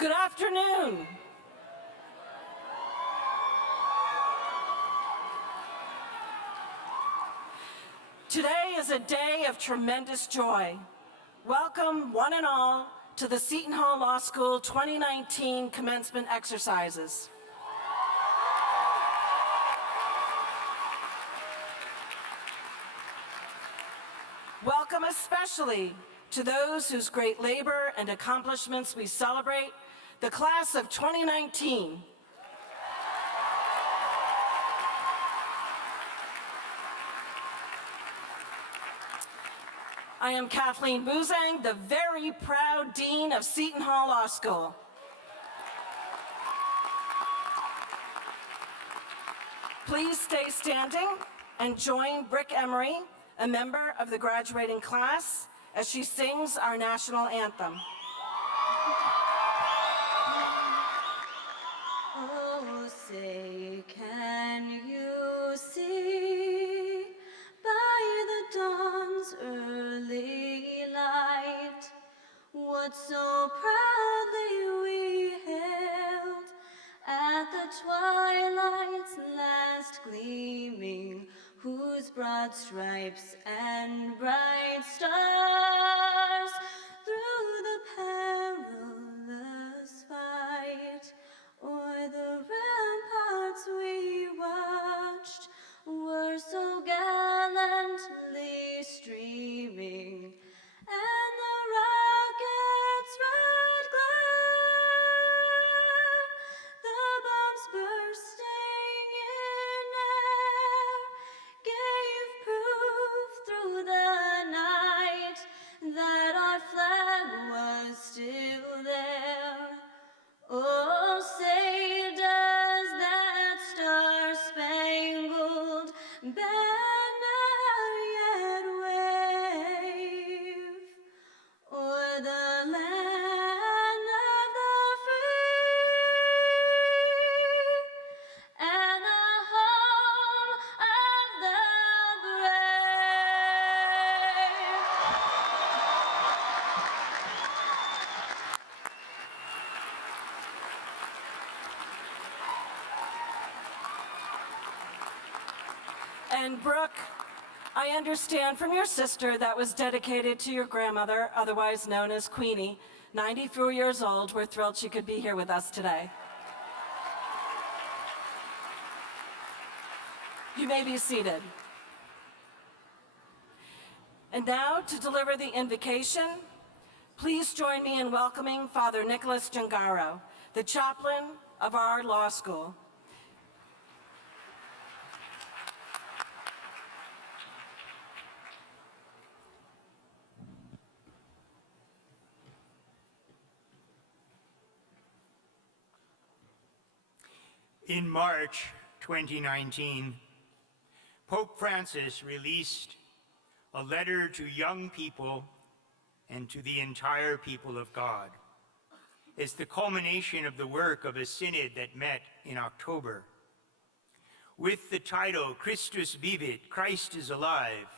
Good afternoon. Today is a day of tremendous joy. Welcome, one and all, to the Seton Hall Law School 2019 commencement exercises. Welcome especially to those whose great labor and accomplishments we celebrate, the class of 2019. I am Kathleen Buzang, the very proud Dean of Seton Hall Law School. Please stay standing and join Brick Emery, a member of the graduating class, as she sings our national anthem. Oh, say, can you see by the dawn's early light what so proudly we hailed at the twilight's last gleaming, whose broad stripes and bright stars through the perilous fight o'er the ramparts we watched were so gallantly streaming, and the rocket's red glare, the bombs bursting in air, gave proof through the night that our flag was still there. Oh, say does that star-spangled banner yet wave o'er the land of the free and the home of the brave? And Brooke, I understand from your sister that was dedicated to your grandmother, otherwise known as Queenie, 94 years old. We're thrilled she could be here with us today. You may be seated. And now to deliver the invocation, please join me in welcoming Father Nicholas Gingaro, the chaplain of our law school. In March 2019, Pope Francis released a letter to young people and to the entire people of God. It's the culmination of the work of a synod that met in October. With the title, Christus Vivit, Christ is Alive,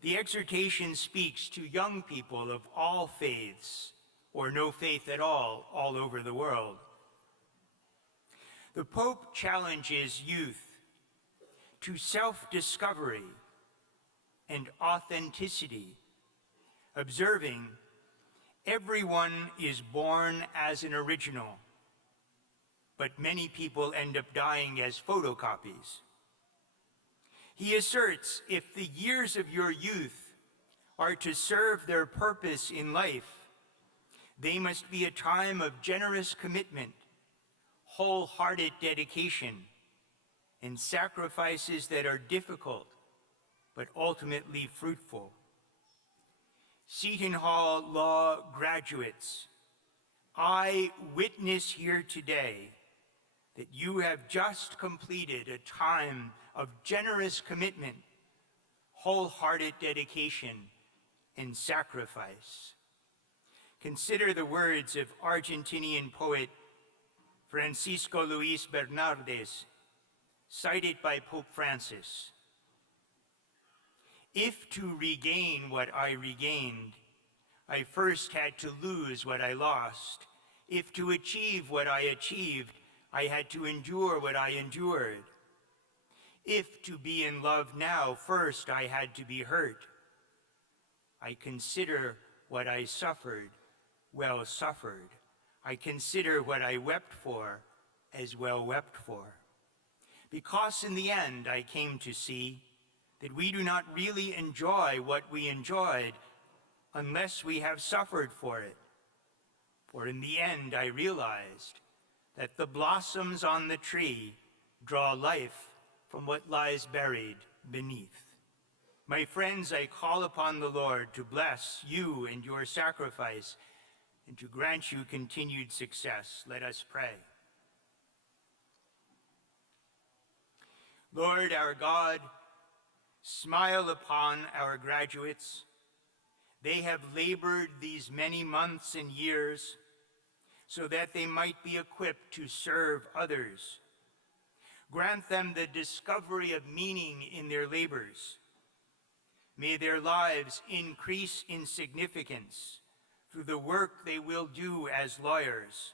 the exhortation speaks to young people of all faiths, or no faith at all over the world. The Pope challenges youth to self-discovery and authenticity, observing everyone is born as an original, but many people end up dying as photocopies. He asserts if the years of your youth are to serve their purpose in life, they must be a time of generous commitment, wholehearted dedication, and sacrifices that are difficult but ultimately fruitful. Seton Hall Law graduates, I witness here today that you have just completed a time of generous commitment, wholehearted dedication, and sacrifice. Consider the words of Argentinian poet Francisco Luis Bernardes, cited by Pope Francis. If to regain what I regained, I first had to lose what I lost. If to achieve what I achieved, I had to endure what I endured. If to be in love now, first I had to be hurt. I consider what I suffered, well suffered. I consider what I wept for, as well wept for. Because in the end I came to see that we do not really enjoy what we enjoyed unless we have suffered for it. For in the end I realized that the blossoms on the tree draw life from what lies buried beneath. My friends, I call upon the Lord to bless you and your sacrifice and to grant you continued success. Let us pray. Lord our God, smile upon our graduates. They have labored these many months and years so that they might be equipped to serve others. Grant them the discovery of meaning in their labors. May their lives increase in significance through the work they will do as lawyers,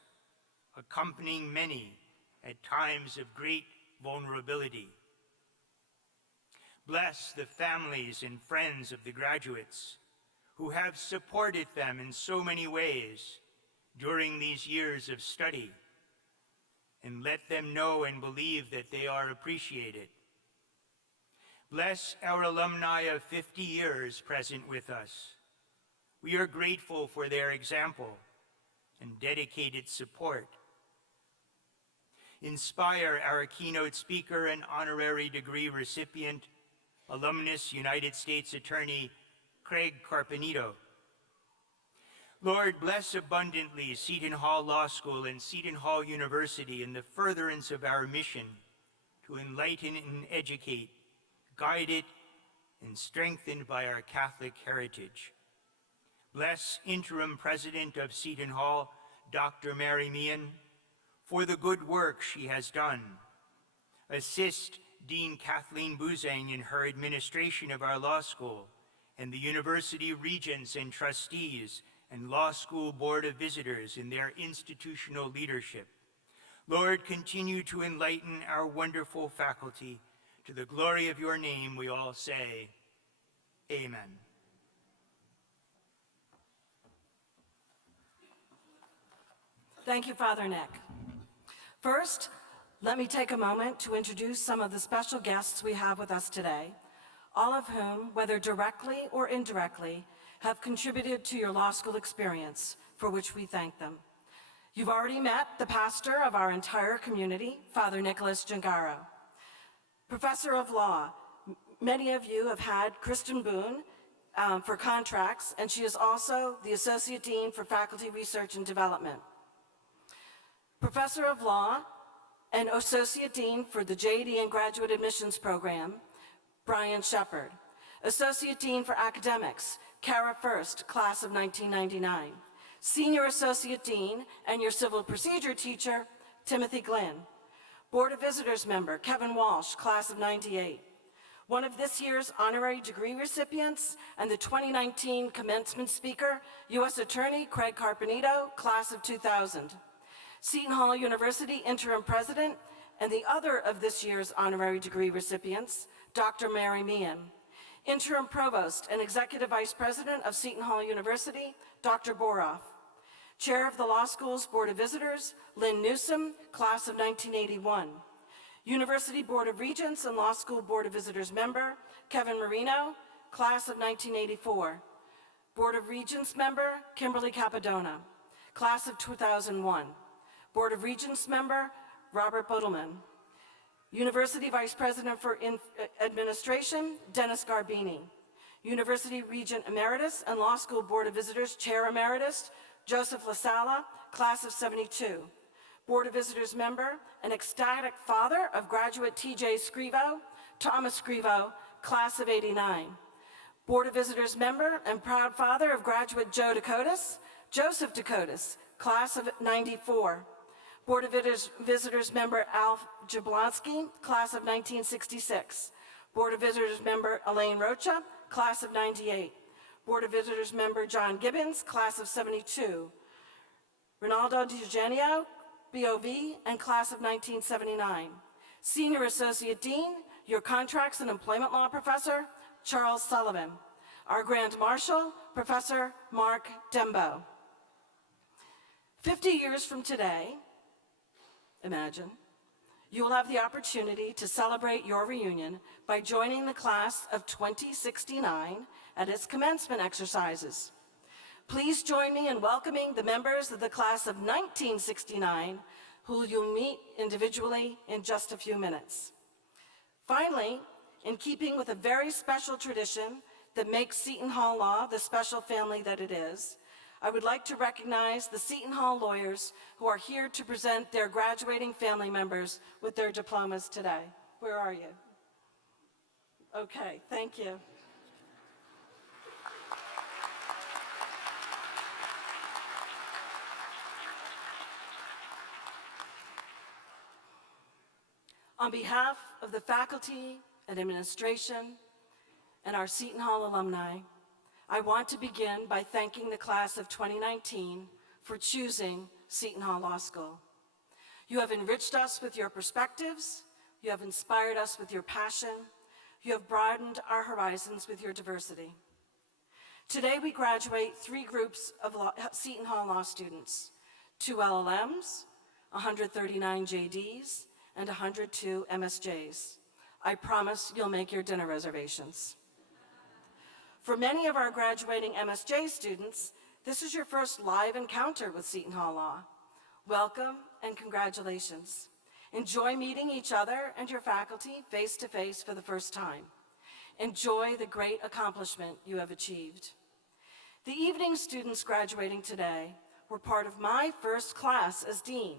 accompanying many at times of great vulnerability. Bless the families and friends of the graduates who have supported them in so many ways during these years of study, and let them know and believe that they are appreciated. Bless our alumni of 50 years present with us. We are grateful for their example and dedicated support. Inspire our keynote speaker and honorary degree recipient, alumnus United States Attorney Craig Carpenito. Lord, bless abundantly Seton Hall Law School and Seton Hall University in the furtherance of our mission to enlighten and educate, guided and strengthened by our Catholic heritage. Bless Interim President of Seton Hall, Dr. Mary Meehan, for the good work she has done. Assist Dean Kathleen Buzang in her administration of our law school, and the university regents and trustees and law school board of visitors in their institutional leadership. Lord, continue to enlighten our wonderful faculty. To the glory of your name, we all say, amen. Thank you, Father Nick. First, let me take a moment to introduce some of the special guests we have with us today, all of whom, whether directly or indirectly, have contributed to your law school experience, for which we thank them. You've already met the pastor of our entire community, Father Nicholas Gingaro. Professor of Law, many of you have had Kristen Boone for contracts, and she is also the Associate Dean for Faculty Research and Development. Professor of Law and Associate Dean for the JD and Graduate Admissions Program, Brian Shepard. Associate Dean for Academics, Kara First, class of 1999. Senior Associate Dean and your Civil Procedure teacher, Timothy Glynn. Board of Visitors member, Kevin Walsh, class of 98. One of this year's honorary degree recipients and the 2019 commencement speaker, U.S. Attorney Craig Carpenito, class of 2000. Seton Hall University interim president and the other of this year's honorary degree recipients, Dr. Mary Meehan. Interim Provost and Executive Vice President of Seton Hall University, Dr. Boroff. Chair of the Law School's Board of Visitors, Lynn Newsom, class of 1981. University Board of Regents and Law School Board of Visitors member, Kevin Marino, class of 1984. Board of Regents member, Kimberly Capadona, class of 2001. Board of Regents member, Robert Budelman. University Vice President for Administration, Dennis Garbini. University Regent Emeritus and Law School Board of Visitors Chair Emeritus, Joseph LaSala, class of 72. Board of Visitors member and ecstatic father of graduate TJ Scrivo, Thomas Scrivo, class of 89. Board of Visitors member and proud father of graduate Joe Dakotas, Joseph Dakotas, class of 94. Board of Visitors member Alf Jablonski, class of 1966. Board of Visitors member Elaine Rocha, class of 98. Board of Visitors member John Gibbons, class of 72. Ronaldo DiEugenio, BOV, and class of 1979. Senior Associate Dean, your Contracts and Employment Law Professor, Charles Sullivan. Our Grand Marshal, Professor Mark Dembo. 50 years from today, imagine, you will have the opportunity to celebrate your reunion by joining the class of 2069 at its commencement exercises. Please join me in welcoming the members of the class of 1969, who you'll meet individually in just a few minutes. Finally, in keeping with a very special tradition that makes Seton Hall Law the special family that it is, I would like to recognize the Seton Hall lawyers who are here to present their graduating family members with their diplomas today. Where are you? Okay, thank you. On behalf of the faculty and administration and our Seton Hall alumni, I want to begin by thanking the class of 2019 for choosing Seton Hall Law School. You have enriched us with your perspectives, you have inspired us with your passion, you have broadened our horizons with your diversity. Today we graduate 3 groups of Seton Hall Law students, 2 LLMs, 139 JDs, and 102 MSJs. I promise you'll make your dinner reservations. For many of our graduating MSJ students, this is your first live encounter with Seton Hall Law. Welcome and congratulations. Enjoy meeting each other and your faculty face to face for the first time. Enjoy the great accomplishment you have achieved. The evening students graduating today were part of my first class as dean,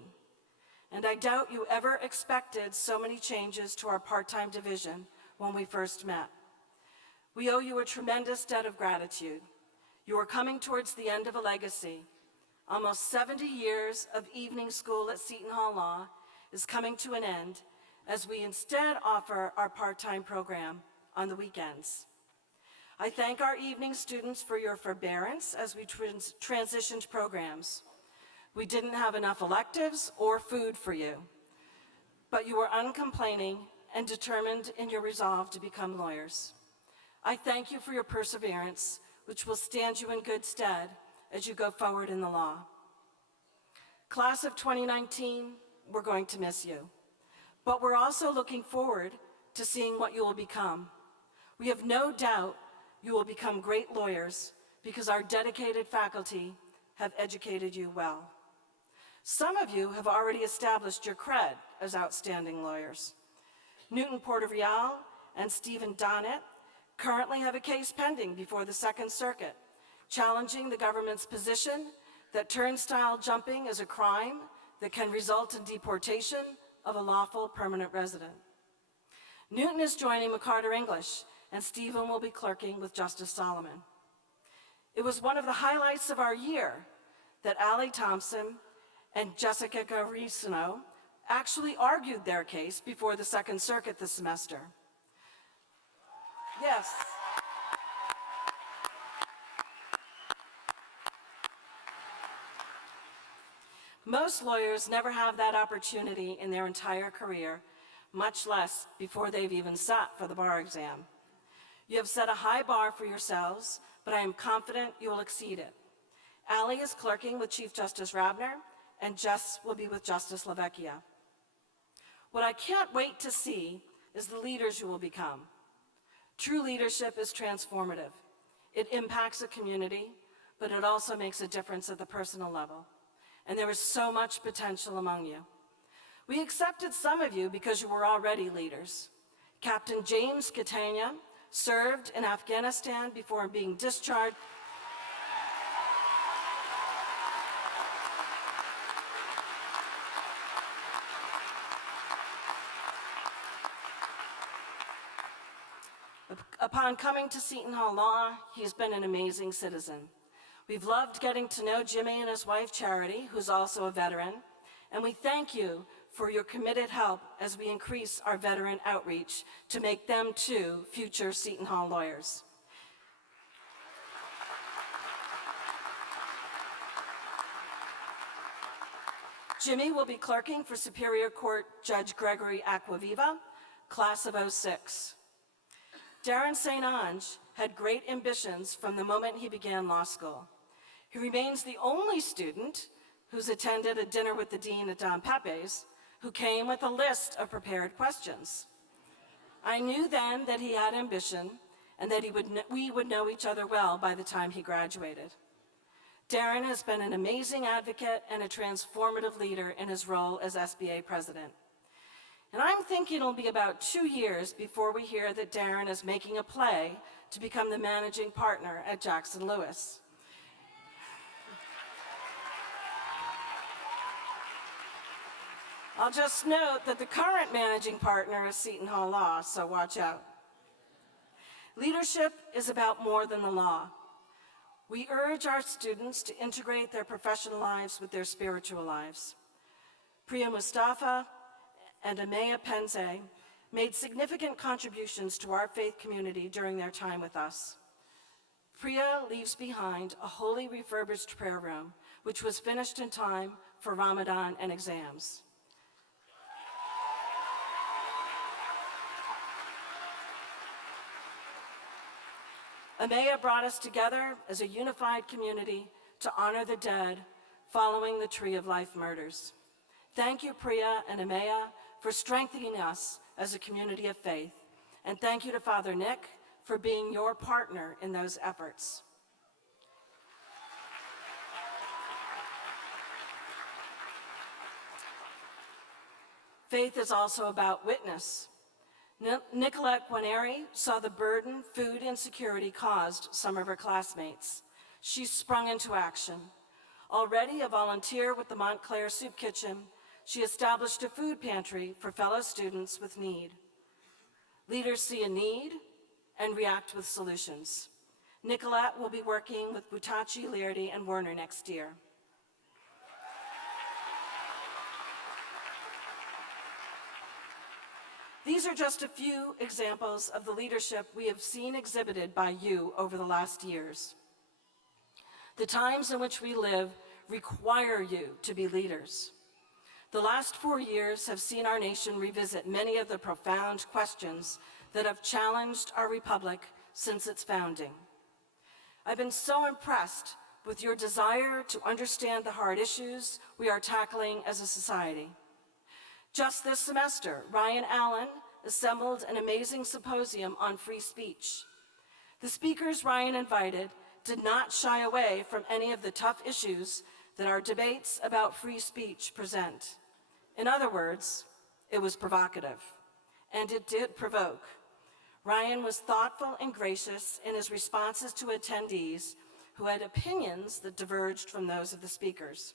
and I doubt you ever expected so many changes to our part-time division when we first met. We owe you a tremendous debt of gratitude. You are coming towards the end of a legacy. Almost 70 years of evening school at Seton Hall Law is coming to an end as we instead offer our part-time program on the weekends. I thank our evening students for your forbearance as we transitioned programs. We didn't have enough electives or food for you, but you were uncomplaining and determined in your resolve to become lawyers. I thank you for your perseverance, which will stand you in good stead as you go forward in the law. Class of 2019, we're going to miss you, but we're also looking forward to seeing what you will become. We have no doubt you will become great lawyers because our dedicated faculty have educated you well. Some of you have already established your cred as outstanding lawyers. Newton Porter-Real and Stephen Donnett currently have a case pending before the Second Circuit, challenging the government's position that turnstile jumping is a crime that can result in deportation of a lawful permanent resident. Newton is joining McCarter English, and Stephen will be clerking with Justice Solomon. It was one of the highlights of our year that Allie Thompson and Jessica Garicino actually argued their case before the Second Circuit this semester. Yes. Most lawyers never have that opportunity in their entire career, much less before they've even sat for the bar exam. You have set a high bar for yourselves, but I am confident you will exceed it. Allie is clerking with Chief Justice Rabner, and Jess will be with Justice LaVecchia. What I can't wait to see is the leaders you will become. True leadership is transformative. It impacts a community, but it also makes a difference at the personal level. And there is so much potential among you. We accepted some of you because you were already leaders. Captain James Catania served in Afghanistan before being discharged. Upon coming to Seton Hall Law, he has been an amazing citizen. We've loved getting to know Jimmy and his wife, Charity, who's also a veteran, and we thank you for your committed help as we increase our veteran outreach to make them, too, future Seton Hall lawyers. Jimmy will be clerking for Superior Court Judge Gregory Acquaviva, class of '06. Darren St. Ange had great ambitions from the moment he began law school. He remains the only student who's attended a dinner with the dean at Don Pepe's who came with a list of prepared questions. I knew then that he had ambition and that we would know each other well by the time he graduated. Darren has been an amazing advocate and a transformative leader in his role as SBA president. And I'm thinking it'll be about 2 years before we hear that Darren is making a play to become the managing partner at Jackson Lewis. I'll just note that the current managing partner is Seton Hall Law, so watch out. Leadership is about more than the law. We urge our students to integrate their professional lives with their spiritual lives. Priya Mustafa and Amaya Penze made significant contributions to our faith community during their time with us. Priya leaves behind a wholly refurbished prayer room, which was finished in time for Ramadan and exams. Amaya brought us together as a unified community to honor the dead following the Tree of Life murders. Thank you, Priya and Amaya, for strengthening us as a community of faith. And thank you to Father Nick for being your partner in those efforts. Faith is also about witness. Nicolette Guarneri saw the burden food insecurity caused some of her classmates. She sprung into action. Already a volunteer with the Montclair Soup Kitchen, she established a food pantry for fellow students with need. Leaders see a need and react with solutions. Nicolette will be working with Butachi, Lairdy, and Werner next year. These are just a few examples of the leadership we have seen exhibited by you over the last years. The times in which we live require you to be leaders. The last 4 years have seen our nation revisit many of the profound questions that have challenged our republic since its founding. I've been so impressed with your desire to understand the hard issues we are tackling as a society. Just this semester, Ryan Allen assembled an amazing symposium on free speech. The speakers Ryan invited did not shy away from any of the tough issues that our debates about free speech present. In other words, it was provocative, and it did provoke. Ryan was thoughtful and gracious in his responses to attendees who had opinions that diverged from those of the speakers.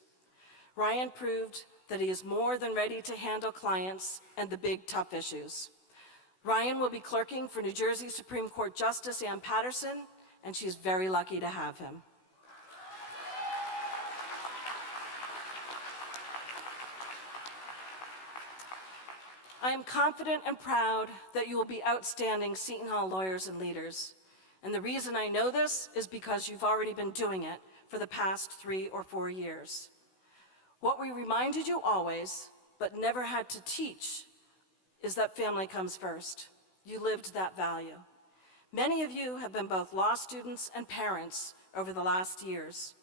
Ryan proved that he is more than ready to handle clients and the big, tough issues. Ryan will be clerking for New Jersey Supreme Court Justice Ann Patterson, and she's very lucky to have him. I am confident and proud that you will be outstanding Seton Hall lawyers and leaders. And the reason I know this is because you've already been doing it for the past 3 or 4 years. What we reminded you always, but never had to teach, is that family comes first. You lived that value. Many of you have been both law students and parents over the last years.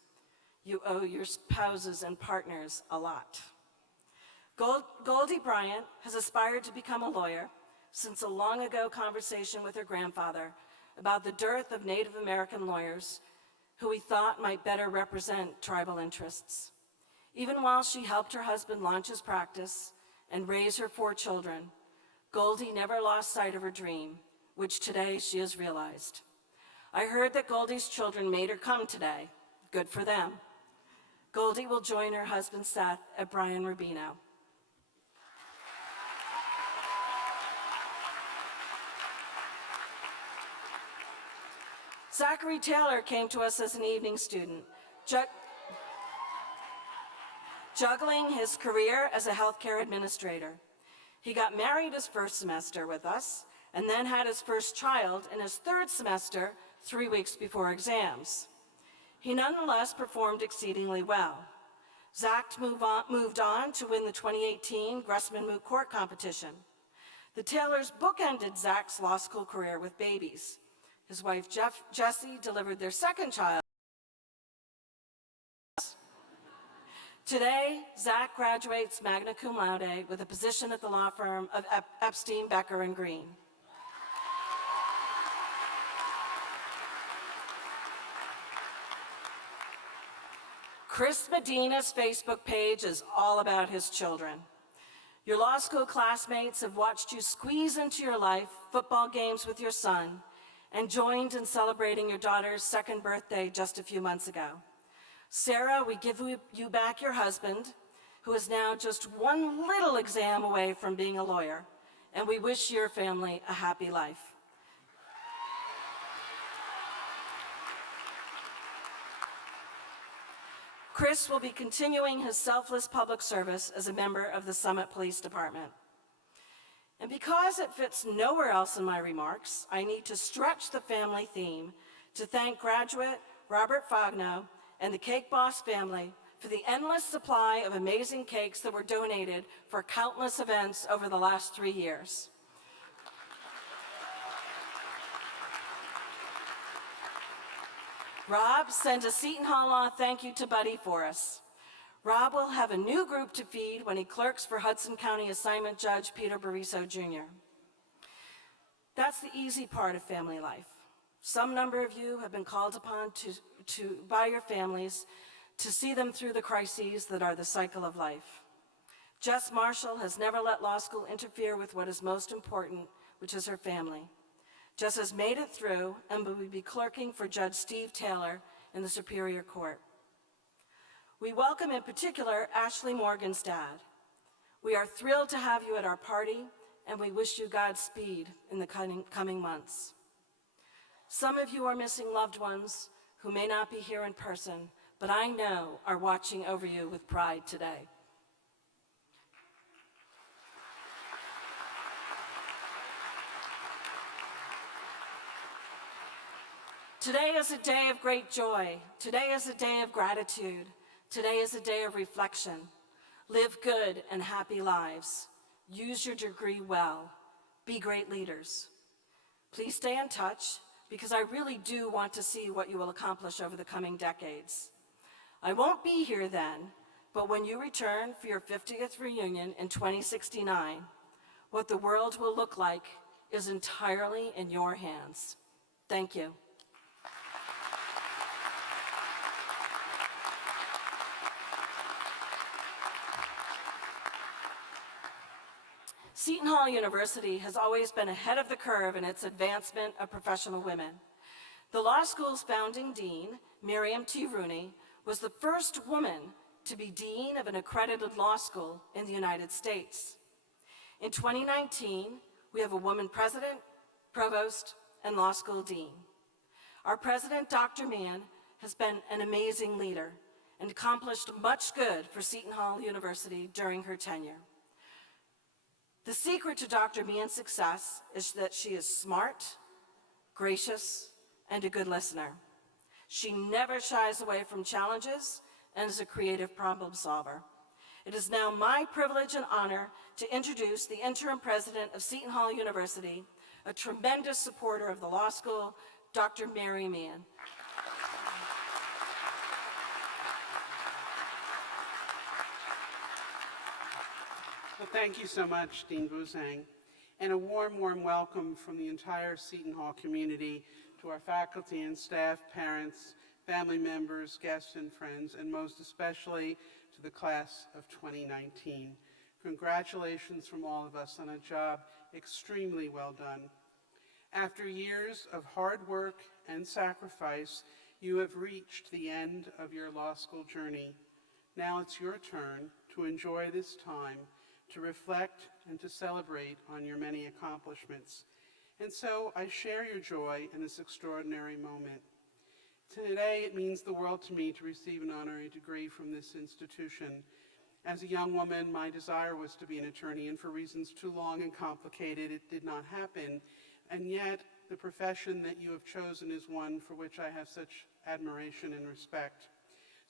You owe your spouses and partners a lot. Goldie Bryant has aspired to become a lawyer since a long ago conversation with her grandfather about the dearth of Native American lawyers who he thought might better represent tribal interests. Even while she helped her husband launch his practice and raise her 4 children, Goldie never lost sight of her dream, which today she has realized. I heard that Goldie's children made her come today. Good for them. Goldie will join her husband Seth at Brian Rubino. Zachary Taylor came to us as an evening student, juggling his career as a healthcare administrator. He got married his first semester with us, and then had his first child in his 3rd semester 3 weeks before exams. He nonetheless performed exceedingly well. Zach moved on to win the 2018 Gressman Moot Court competition. The Taylors bookended Zach's law school career with babies. His wife, Jessie, delivered their second child. Today, Zach graduates magna cum laude with a position at the law firm of Epstein, Becker, and Green. Chris Medina's Facebook page is all about his children. Your law school classmates have watched you squeeze into your life football games with your son and joined in celebrating your daughter's second birthday just a few months ago. Sarah, we give you back your husband, who is now just one little exam away from being a lawyer, and we wish your family a happy life. Chris will be continuing his selfless public service as a member of the Summit Police Department. And because it fits nowhere else in my remarks, I need to stretch the family theme to thank graduate Robert Fogno and the Cake Boss family for the endless supply of amazing cakes that were donated for countless events over the last 3 years. Rob, send a Seton Hall Law thank you to Buddy for us. Rob will have a new group to feed when he clerks for Hudson County Assignment Judge Peter Bariso Jr. That's the easy part of family life. Some number of you have been called upon by your families to see them through the crises that are the cycle of life. Jess Marshall has never let law school interfere with what is most important, which is her family. Jess has made it through and will be clerking for Judge Steve Taylor in the Superior Court. We welcome in particular Ashley Morgan's dad. We are thrilled to have you at our party, and we wish you Godspeed in the coming months. Some of you are missing loved ones who may not be here in person, but I know are watching over you with pride today. Today is a day of great joy. Today is a day of gratitude. Today is a day of reflection. Live good and happy lives. Use your degree well. Be great leaders. Please stay in touch, because I really do want to see what you will accomplish over the coming decades. I won't be here then, but when you return for your 50th reunion in 2069, what the world will look like is entirely in your hands. Thank you. Seton Hall University has always been ahead of the curve in its advancement of professional women. The law school's founding dean, Miriam T. Rooney, was the first woman to be dean of an accredited law school in the United States. In 2019, we have a woman president, provost, and law school dean. Our president, Dr. Mann, has been an amazing leader and accomplished much good for Seton Hall University during her tenure. The secret to Dr. Mann's success is that she is smart, gracious, and a good listener. She never shies away from challenges and is a creative problem solver. It is now my privilege and honor to introduce the interim president of Seton Hall University, a tremendous supporter of the law school, Dr. Mary Mann. Well, thank you so much, Dean Buzang, and a warm, warm welcome from the entire Seton Hall community to our faculty and staff, parents, family members, guests, and friends, and most especially to the class of 2019. Congratulations from all of us on a job extremely well done. After years of hard work and sacrifice, you have reached the end of your law school journey. Now it's your turn to enjoy this time, to reflect and to celebrate on your many accomplishments. And so I share your joy in this extraordinary moment. Today it means the world to me to receive an honorary degree from this institution. As a young woman, my desire was to be an attorney, and for reasons too long and complicated, it did not happen. And yet, the profession that you have chosen is one for which I have such admiration and respect.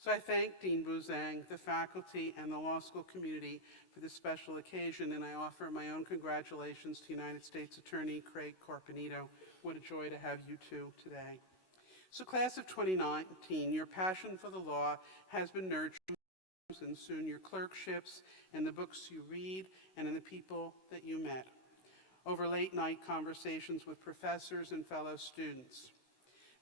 So I thank Dean Buzang, the faculty, and the law school community for this special occasion, and I offer my own congratulations to United States Attorney Craig Carpenito. What a joy to have you two today. So class of 2019, your passion for the law has been nurtured, and soon your clerkships and the books you read and in the people that you met over late-night conversations with professors and fellow students.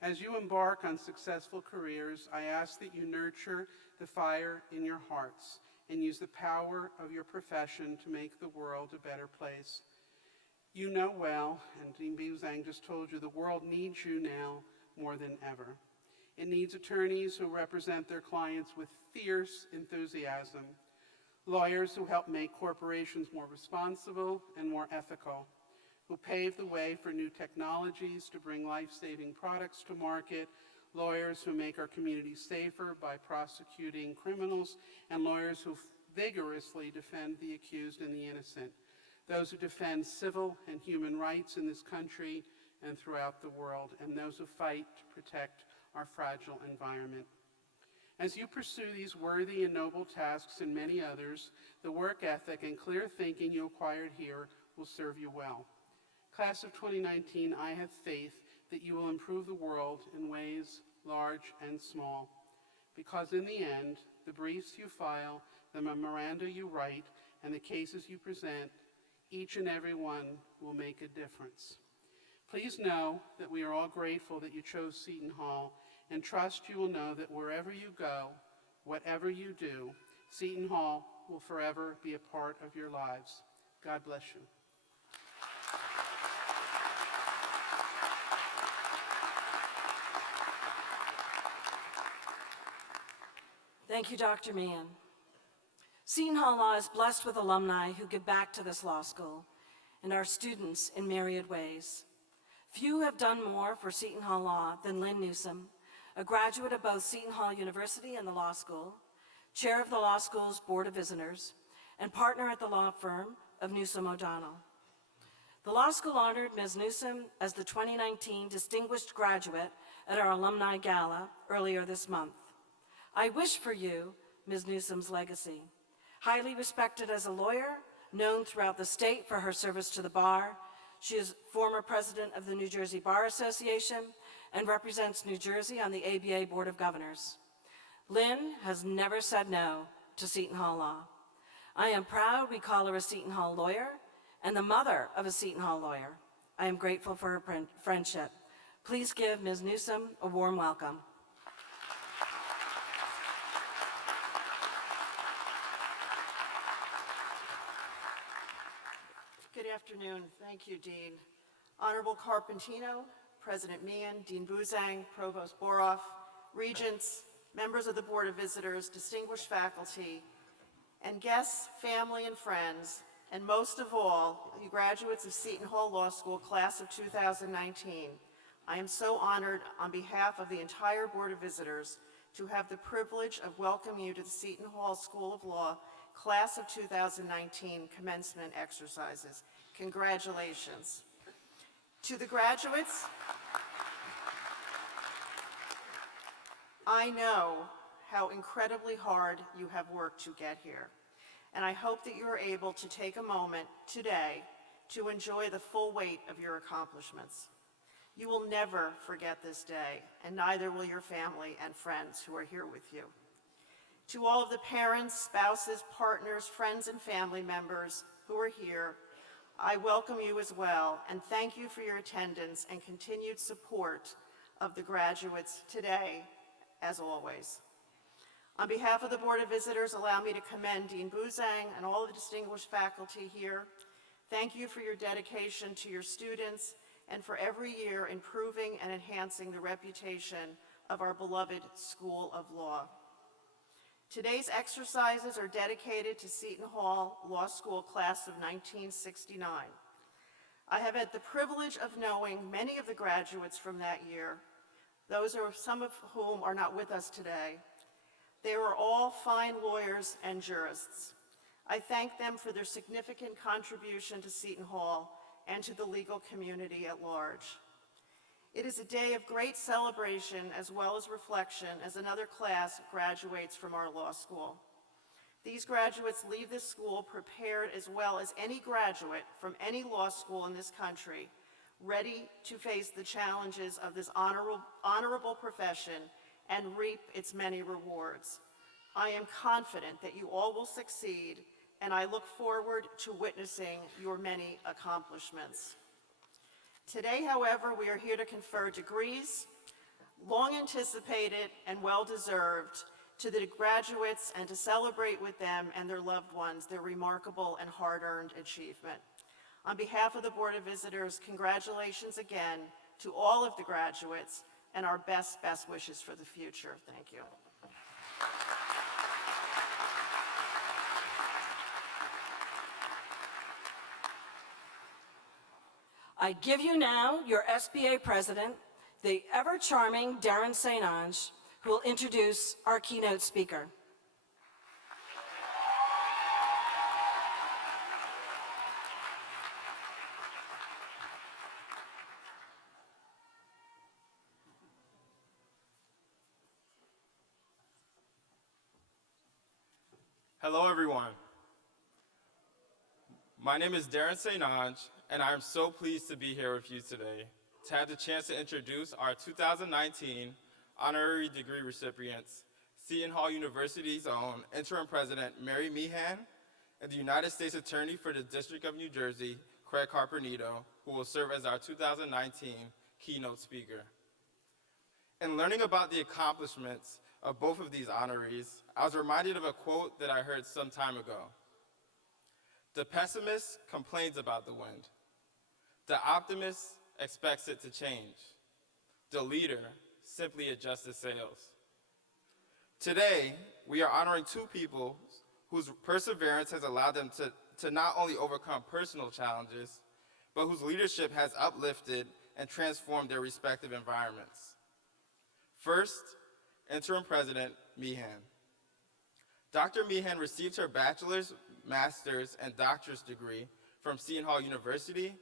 As you embark on successful careers, I ask that you nurture the fire in your hearts and use the power of your profession to make the world a better place. You know well, and Dean Buzang just told you, the world needs you now more than ever. It needs attorneys who represent their clients with fierce enthusiasm, lawyers who help make corporations more responsible and more ethical, who pave the way for new technologies to bring life-saving products to market, lawyers who make our communities safer by prosecuting criminals, and lawyers who vigorously defend the accused and the innocent, those who defend civil and human rights in this country and throughout the world, and those who fight to protect our fragile environment. As you pursue these worthy and noble tasks and many others, the work ethic and clear thinking you acquired here will serve you well. Class of 2019, I have faith that you will improve the world in ways large and small, because in the end, the briefs you file, the memoranda you write, and the cases you present, each and every one will make a difference. Please know that we are all grateful that you chose Seton Hall, and trust you will know that wherever you go, whatever you do, Seton Hall will forever be a part of your lives. God bless you. Thank you, Dr. Meehan. Seton Hall Law is blessed with alumni who give back to this law school and our students in myriad ways. Few have done more for Seton Hall Law than Lynn Newsome, a graduate of both Seton Hall University and the law school, chair of the law school's Board of Visitors, and partner at the law firm of Newsome O'Donnell. The law school honored Ms. Newsome as the 2019 Distinguished Graduate at our Alumni Gala earlier this month. I wish for you, Ms. Newsome's legacy. Highly respected as a lawyer, known throughout the state for her service to the bar, she is former president of the New Jersey Bar Association and represents New Jersey on the ABA Board of Governors. Lynn has never said no to Seton Hall Law. I am proud we call her a Seton Hall lawyer and the mother of a Seton Hall lawyer. I am grateful for her friendship. Please give Ms. Newsome a warm welcome. Good afternoon. Thank you, Dean. Honorable Carpentino, President Meehan, Dean Buzang, Provost Boroff, Regents, members of the Board of Visitors, distinguished faculty, and guests, family, and friends, and most of all, you graduates of Seton Hall Law School, class of 2019. I am so honored on behalf of the entire Board of Visitors to have the privilege of welcoming you to the Seton Hall School of Law Class of 2019 commencement exercises. Congratulations. To the graduates, I know how incredibly hard you have worked to get here, and I hope that you are able to take a moment today to enjoy the full weight of your accomplishments. You will never forget this day, and neither will your family and friends who are here with you. To all of the parents, spouses, partners, friends, and family members who are here, I welcome you as well, and thank you for your attendance and continued support of the graduates today, as always. On behalf of the Board of Visitors, allow me to commend Dean Buzang and all the distinguished faculty here. Thank you for your dedication to your students and for every year improving and enhancing the reputation of our beloved School of Law. Today's exercises are dedicated to Seton Hall Law School class of 1969. I have had the privilege of knowing many of the graduates from that year, those are some of whom are not with us today. They were all fine lawyers and jurists. I thank them for their significant contribution to Seton Hall and to the legal community at large. It is a day of great celebration as well as reflection as another class graduates from our law school. These graduates leave this school prepared as well as any graduate from any law school in this country, ready to face the challenges of this honorable profession and reap its many rewards. I am confident that you all will succeed, and I look forward to witnessing your many accomplishments. Today, however, we are here to confer degrees, long anticipated and well-deserved, to the graduates and to celebrate with them and their loved ones their remarkable and hard-earned achievement. On behalf of the Board of Visitors, congratulations again to all of the graduates and our best wishes for the future. Thank you. I give you now your SBA president, the ever-charming Darren St. Onge, who will introduce our keynote speaker. Hello, everyone. My name is Darren St. Onge, and I am so pleased to be here with you today to have the chance to introduce our 2019 honorary degree recipients, Seton Hall University's own interim president, Mary Meehan, and the United States Attorney for the District of New Jersey, Craig Carpenito, who will serve as our 2019 keynote speaker. In learning about the accomplishments of both of these honorees, I was reminded of a quote that I heard some time ago. The pessimist complains about the wind. The optimist expects it to change. The leader simply adjusts the sails. Today, we are honoring two people whose perseverance has allowed them to not only overcome personal challenges, but whose leadership has uplifted and transformed their respective environments. First, Interim President Meehan. Dr. Meehan received her bachelor's, master's, and doctorate degree from Seton Hall University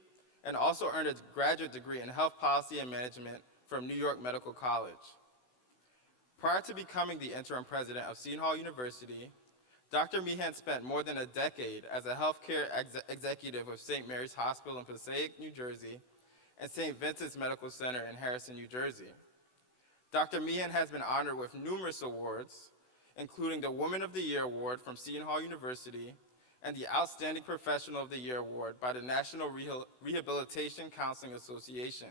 and also earned a graduate degree in health policy and management from New York Medical College. Prior to becoming the interim president of Seton Hall University, Dr. Meehan spent more than a decade as a healthcare executive with St. Mary's Hospital in Passaic, New Jersey, and St. Vincent's Medical Center in Harrison, New Jersey. Dr. Meehan has been honored with numerous awards, including the Woman of the Year Award from Seton Hall University and the Outstanding Professional of the Year Award by the National Rehabilitation Counseling Association.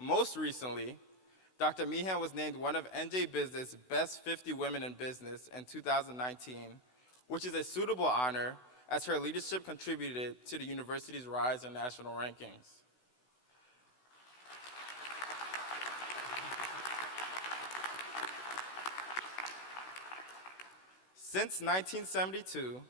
Most recently, Dr. Meehan was named one of NJBiz's Best 50 Women in Business in 2019, which is a suitable honor as her leadership contributed to the university's rise in national rankings. Since 1972,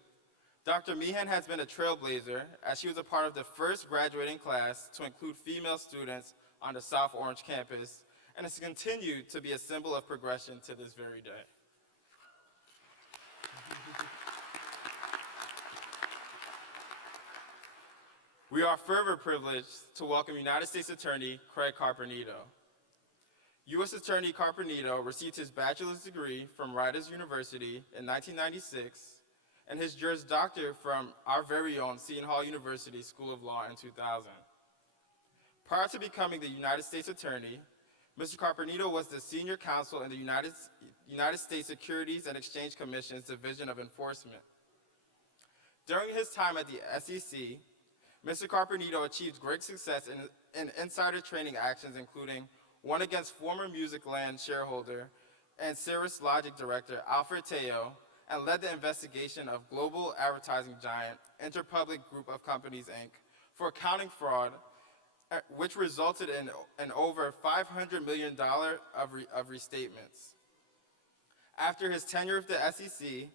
Dr. Meehan has been a trailblazer as she was a part of the first graduating class to include female students on the South Orange campus and has continued to be a symbol of progression to this very day. We are further privileged to welcome United States Attorney Craig Carpenito. U.S. Attorney Carpenito received his bachelor's degree from Rider University in 1996 and his Juris Doctor from our very own Seton Hall University School of Law in 2000. Prior to becoming the United States Attorney, Mr. Carpenito was the senior counsel in the United States Securities and Exchange Commission's Division of Enforcement. During his time at the SEC, Mr. Carpenito achieved great success in insider trading actions, including one against former Musicland shareholder and Cirrus Logic director Alfred Teo, and led the investigation of global advertising giant Interpublic Group of Companies, Inc. for accounting fraud, which resulted in over $500 million of restatements. After his tenure with the SEC,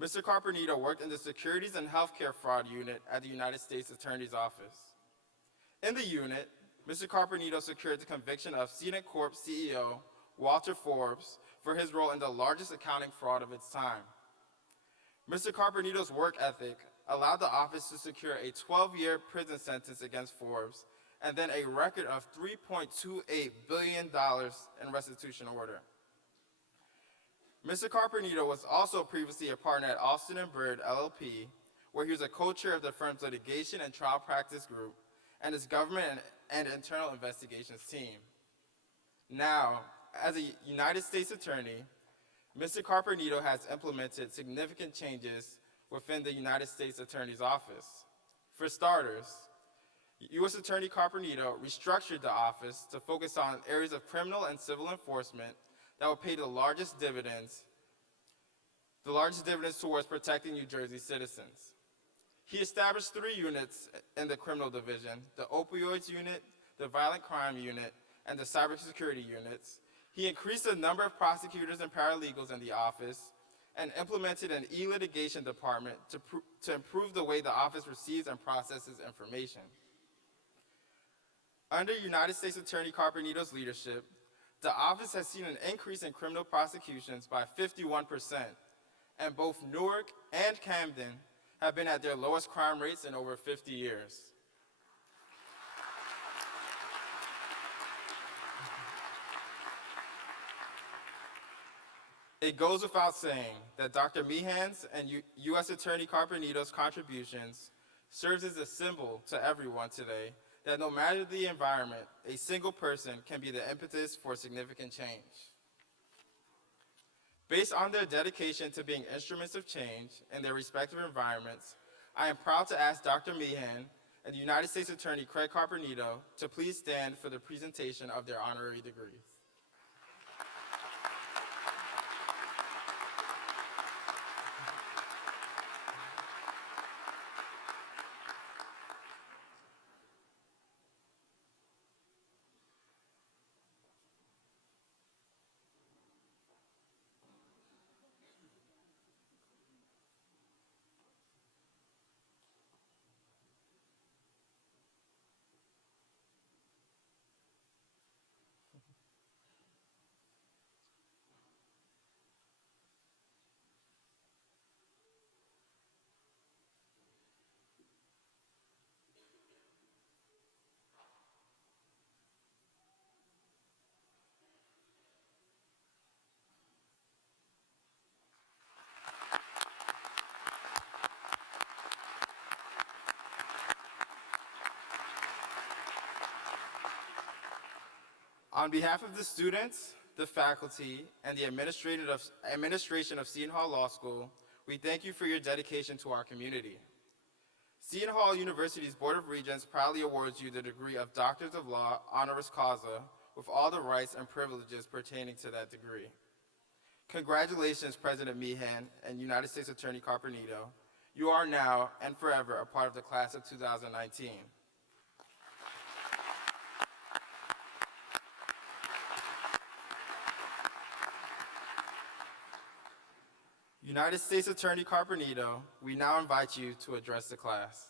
Mr. Carpenito worked in the Securities and Healthcare Fraud Unit at the United States Attorney's Office. In the unit, Mr. Carpenito secured the conviction of Seton Corp CEO Walter Forbes for his role in the largest accounting fraud of its time. Mr. Carpenito's work ethic allowed the office to secure a 12-year prison sentence against Forbes and then a record of $3.28 billion in restitution order. Mr. Carpenito was also previously a partner at Austin & Bird, LLP, where he was a co-chair of the firm's litigation and trial practice group and its government and internal investigations team. Now, as a United States attorney, Mr. Carpenito has implemented significant changes within the United States Attorney's Office. For starters, U.S. Attorney Carpenito restructured the office to focus on areas of criminal and civil enforcement that will pay the largest dividends towards protecting New Jersey citizens. He established 3 units in the criminal division: the opioids unit, the violent crime unit, and the cybersecurity units. He increased the number of prosecutors and paralegals in the office and implemented an e-litigation department to improve the way the office receives and processes information. Under United States Attorney Carpenito's leadership, the office has seen an increase in criminal prosecutions by 51%, and both Newark and Camden have been at their lowest crime rates in over 50 years. It goes without saying that Dr. Meehan's and U.S. Attorney Carpenito's contributions serves as a symbol to everyone today that no matter the environment, a single person can be the impetus for significant change. Based on their dedication to being instruments of change in their respective environments, I am proud to ask Dr. Meehan and the United States Attorney Craig Carpenito to please stand for the presentation of their honorary degrees. On behalf of the students, the faculty, and the administration of Seton Hall Law School, we thank you for your dedication to our community. Seton Hall University's Board of Regents proudly awards you the degree of Doctors of Law honoris causa with all the rights and privileges pertaining to that degree. Congratulations, President Meehan and United States Attorney Carpenito. You are now and forever a part of the class of 2019. United States Attorney Carpenito, we now invite you to address the class.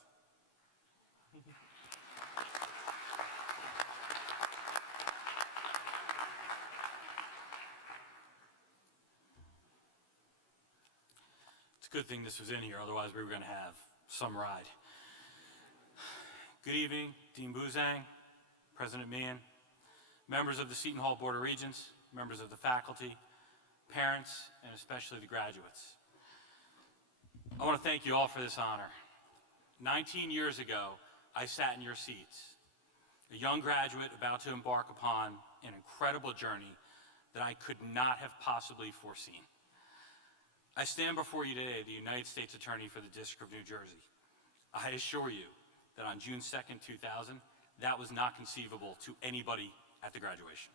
It's a good thing this was in here, otherwise we were going to have some ride. Good evening, Dean Buzang, President Meehan, members of the Seton Hall Board of Regents, members of the faculty, parents, and especially the graduates. I want to thank you all for this honor. 19 years ago, I sat in your seats, a young graduate about to embark upon an incredible journey that I could not have possibly foreseen. I stand before you today, the United States Attorney for the District of New Jersey. I assure you that on June 2nd, 2000, that was not conceivable to anybody at the graduation.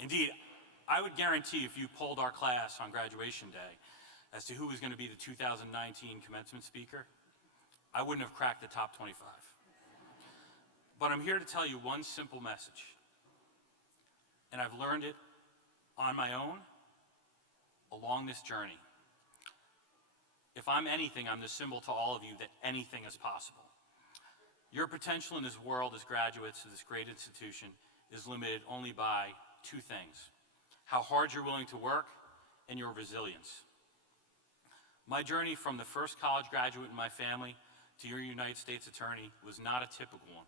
Indeed, I would guarantee if you polled our class on graduation day as to who was going to be the 2019 commencement speaker, I wouldn't have cracked the top 25. But I'm here to tell you one simple message, and I've learned it on my own along this journey. If I'm anything, I'm the symbol to all of you that anything is possible. Your potential in this world as graduates of this great institution is limited only by 2 things: how hard you're willing to work and your resilience. My journey from the first college graduate in my family to your United States Attorney was not a typical one.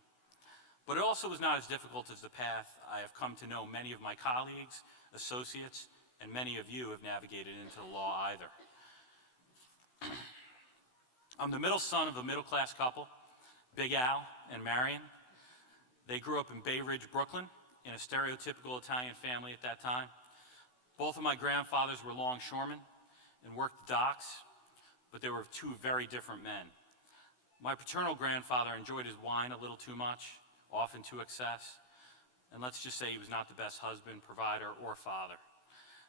But it also was not as difficult as the path I have come to know many of my colleagues, associates, and many of you have navigated into the law either. I'm the middle son of a middle-class couple, Big Al and Marion. They grew up in Bay Ridge, Brooklyn, in a stereotypical Italian family at that time. Both of my grandfathers were longshoremen and worked the docks, but they were two very different men. My paternal grandfather enjoyed his wine a little too much, often to excess, and let's just say he was not the best husband, provider, or father.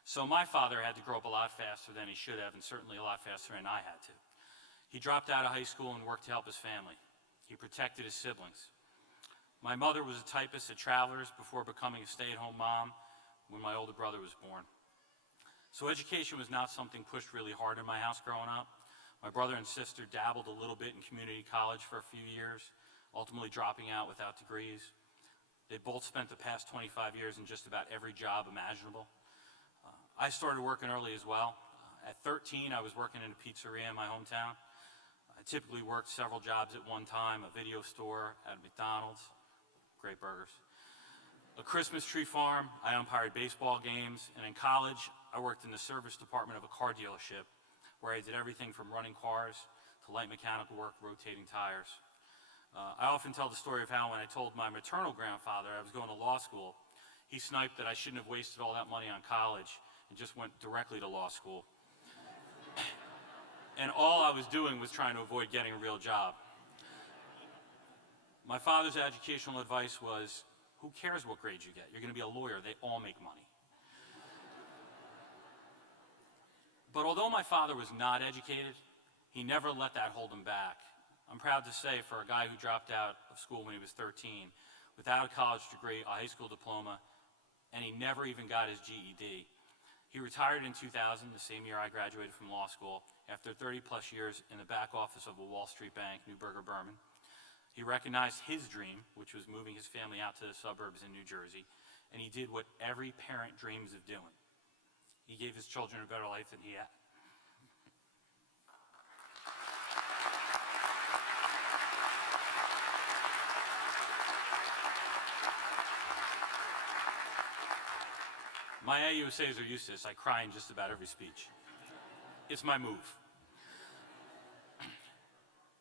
So my father had to grow up a lot faster than he should have, and certainly a lot faster than I had to. He dropped out of high school and worked to help his family. He protected his siblings. My mother was a typist at Travelers before becoming a stay-at-home mom when my older brother was born. So education was not something pushed really hard in my house growing up. My brother and sister dabbled a little bit in community college for a few years, ultimately dropping out without degrees. They both spent the past 25 years in just about every job imaginable. I started working early as well. At 13, I was working in a pizzeria in my hometown. I typically worked several jobs at one time, a video store, at McDonald's, great burgers, a Christmas tree farm, I umpired baseball games, and in college, I worked in the service department of a car dealership where I did everything from running cars to light mechanical work, rotating tires. I often tell the story of how when I told my maternal grandfather I was going to law school, he sniped that I shouldn't have wasted all that money on college and just went directly to law school. And all I was doing was trying to avoid getting a real job. My father's educational advice was, who cares what grades you get? You're going to be a lawyer. They all make money. But although my father was not educated, he never let that hold him back. I'm proud to say, for a guy who dropped out of school when he was 13, without a college degree, a high school diploma, and he never even got his GED. He retired in 2000, the same year I graduated from law school, after 30 plus years in the back office of a Wall Street bank, Neuberger Berman. He recognized his dream, which was moving his family out to the suburbs in New Jersey, and he did what every parent dreams of doing. He gave his children a better life than he had. My AUSAs are used to this. I cry in just about every speech. It's my move.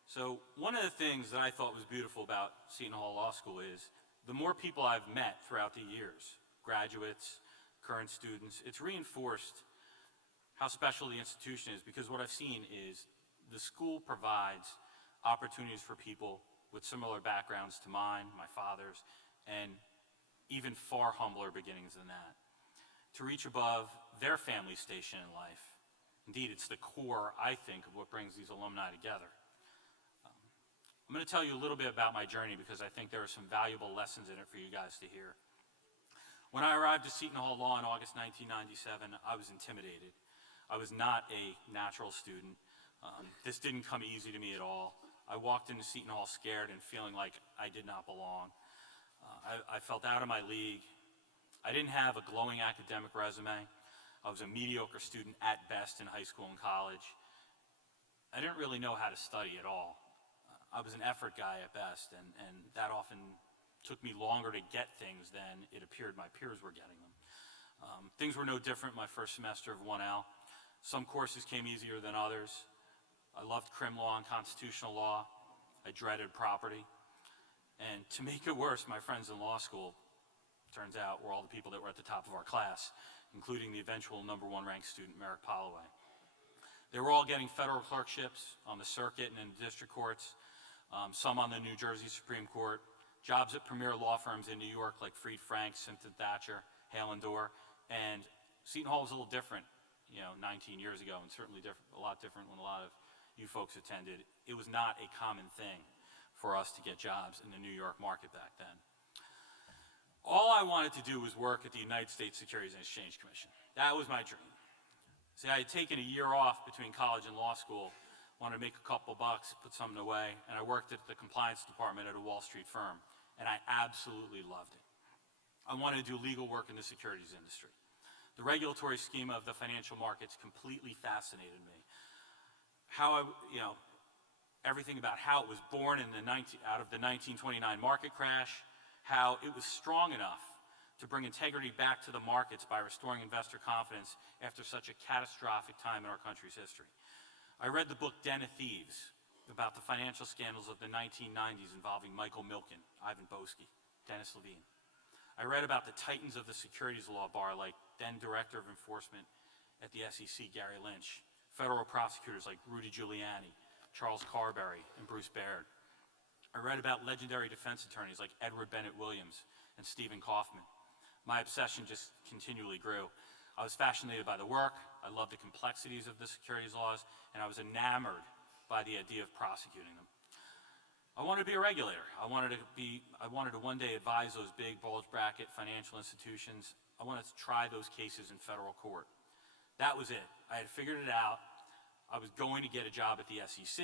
So one of the things that I thought was beautiful about Seton Hall Law School is the more people I've met throughout the years, graduates, current students, it's reinforced how special the institution is, because what I've seen is the school provides opportunities for people with similar backgrounds to mine, my father's, and even far humbler beginnings than that, to reach above their family station in life. Indeed, it's the core, I think, of what brings these alumni together. I'm going to tell you a little bit about my journey because I think there are some valuable lessons in it for you guys to hear. When I arrived at Seton Hall Law in August 1997, I was intimidated. I was not a natural student. This didn't come easy to me at all. I walked into Seton Hall scared and feeling like I did not belong. I felt out of my league. I didn't have a glowing academic resume. I was a mediocre student at best in high school and college. I didn't really know how to study at all. I was an effort guy at best, and that often took me longer to get things than it appeared my peers were getting them. Things were no different my first semester of 1L. Some courses came easier than others. I loved crim law and constitutional law. I dreaded property. And to make it worse, my friends in law school, turns out, were all the people that were at the top of our class, including the eventual #1 ranked student, Merrick Holloway. They were all getting federal clerkships on the circuit and in the district courts, some on the New Jersey Supreme Court, jobs at premier law firms in New York like Fried Frank, Simpson Thacher, Hale and Dorr, and Seton Hall was a little different, 19 years ago, and certainly a lot different when a lot of you folks attended. It was not a common thing for us to get jobs in the New York market back then. All I wanted to do was work at the United States Securities and Exchange Commission. That was my dream. See, I had taken a year off between college and law school, wanted to make a couple bucks, put something away, and I worked at the compliance department at a Wall Street firm, and I absolutely loved it. I wanted to do legal work in the securities industry. The regulatory schema of the financial markets completely fascinated me. everything about how it was born out of the 1929 market crash, how it was strong enough to bring integrity back to the markets by restoring investor confidence after such a catastrophic time in our country's history. I read the book Den of Thieves about the financial scandals of the 1990s involving Michael Milken, Ivan Boesky, Dennis Levine. I read about the titans of the securities law bar like then Director of Enforcement at the SEC, Gary Lynch, federal prosecutors like Rudy Giuliani, Charles Carberry, and Bruce Baird. I read about legendary defense attorneys like Edward Bennett Williams and Stephen Kaufman. My obsession just continually grew. I was fascinated by the work, I loved the complexities of the securities laws, and I was enamored by the idea of prosecuting them. I wanted to be a regulator. I wanted to one day advise those big bulge bracket financial institutions. I wanted to try those cases in federal court. That was it. I had figured it out. I was going to get a job at the SEC.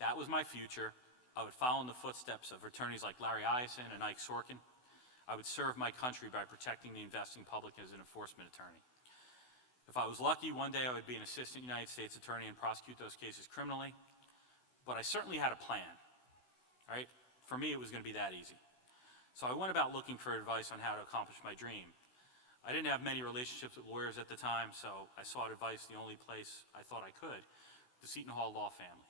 That was my future. I would follow in the footsteps of attorneys like Larry Ellison and Ike Sorkin. I would serve my country by protecting the investing public as an enforcement attorney. If I was lucky, one day I would be an assistant United States attorney and prosecute those cases criminally. But I certainly had a plan, right? For me, it was going to be that easy. So I went about looking for advice on how to accomplish my dream. I didn't have many relationships with lawyers at the time, so I sought advice the only place I thought I could, the Seton Hall law family.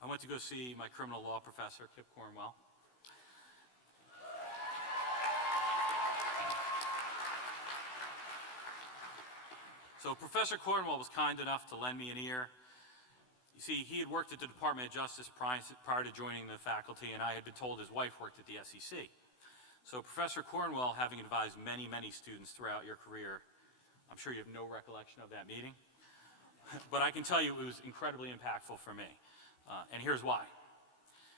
I went to go see my criminal law professor, Kip Cornwell. So Professor Cornwell was kind enough to lend me an ear. You see, he had worked at the Department of Justice prior to joining the faculty, and I had been told his wife worked at the SEC. So Professor Cornwell, having advised many, many students throughout your career, I'm sure you have no recollection of that meeting, but I can tell you it was incredibly impactful for me. And here's why.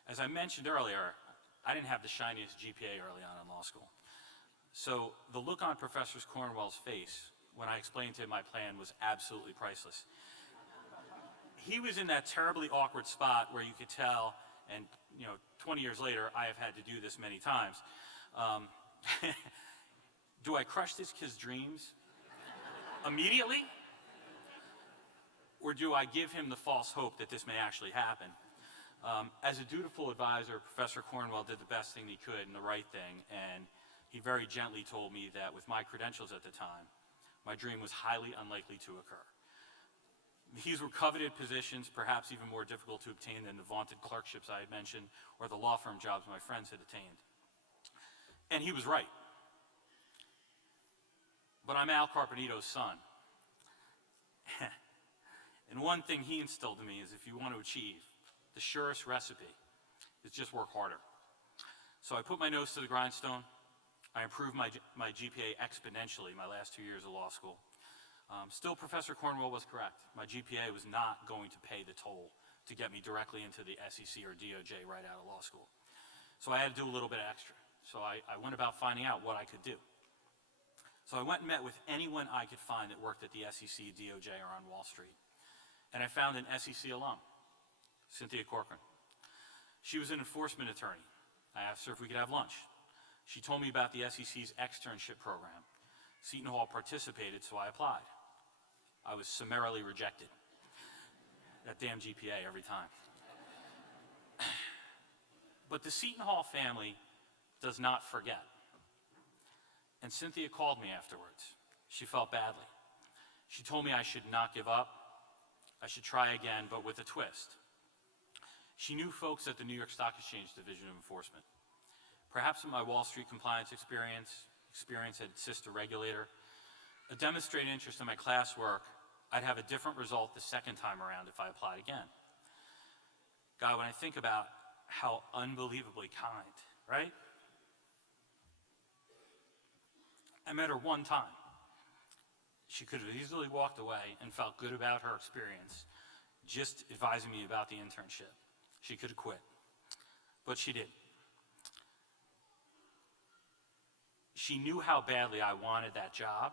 As I mentioned earlier, I didn't have the shiniest GPA early on in law school. So the look on Professor Cornwell's face when I explained to him my plan was absolutely priceless. He was in that terribly awkward spot where you could tell, and 20 years later, I have had to do this many times. Do I crush this kid's dreams immediately? Or do I give him the false hope that this may actually happen? As a dutiful advisor, Professor Cornwell did the best thing he could and the right thing, and he very gently told me that with my credentials at the time, my dream was highly unlikely to occur. These were coveted positions, perhaps even more difficult to obtain than the vaunted clerkships I had mentioned or the law firm jobs my friends had attained. And he was right. But I'm Al Carpenito's son. And one thing he instilled in me is if you want to achieve, the surest recipe is just work harder. So I put my nose to the grindstone. I improved my GPA exponentially my last 2 years of law school. Still, Professor Cornwell was correct. My GPA was not going to pay the toll to get me directly into the SEC or DOJ right out of law school. So I had to do a little bit extra. So I went about finding out what I could do. So I went and met with anyone I could find that worked at the SEC, DOJ, or on Wall Street. And I found an SEC alum, Cynthia Corcoran. She was an enforcement attorney. I asked her if we could have lunch. She told me about the SEC's externship program. Seton Hall participated, so I applied. I was summarily rejected. That damn GPA every time. But the Seton Hall family does not forget. And Cynthia called me afterwards. She felt badly. She told me I should not give up. I should try again, but with a twist. She knew folks at the New York Stock Exchange Division of Enforcement. Perhaps in my Wall Street compliance experience at sister regulator, a demonstrated interest in my classwork, I'd have a different result the second time around if I applied again. God, when I think about how unbelievably kind, right? I met her one time. She could have easily walked away and felt good about her experience, just advising me about the internship. She could have quit, but she didn't. She knew how badly I wanted that job,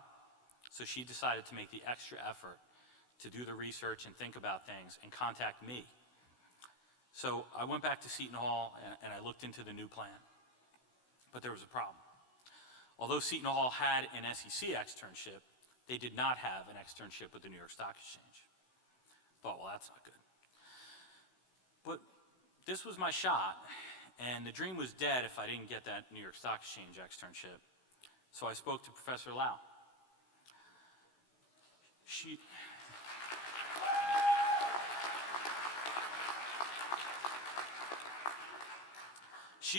so she decided to make the extra effort to do the research and think about things and contact me. So I went back to Seton Hall and I looked into the new plan, but there was a problem. Although Seton Hall had an SEC externship, they did not have an externship with the New York Stock Exchange. Thought, well, that's not good. But this was my shot, and the dream was dead if I didn't get that New York Stock Exchange externship. So I spoke to Professor Lau. She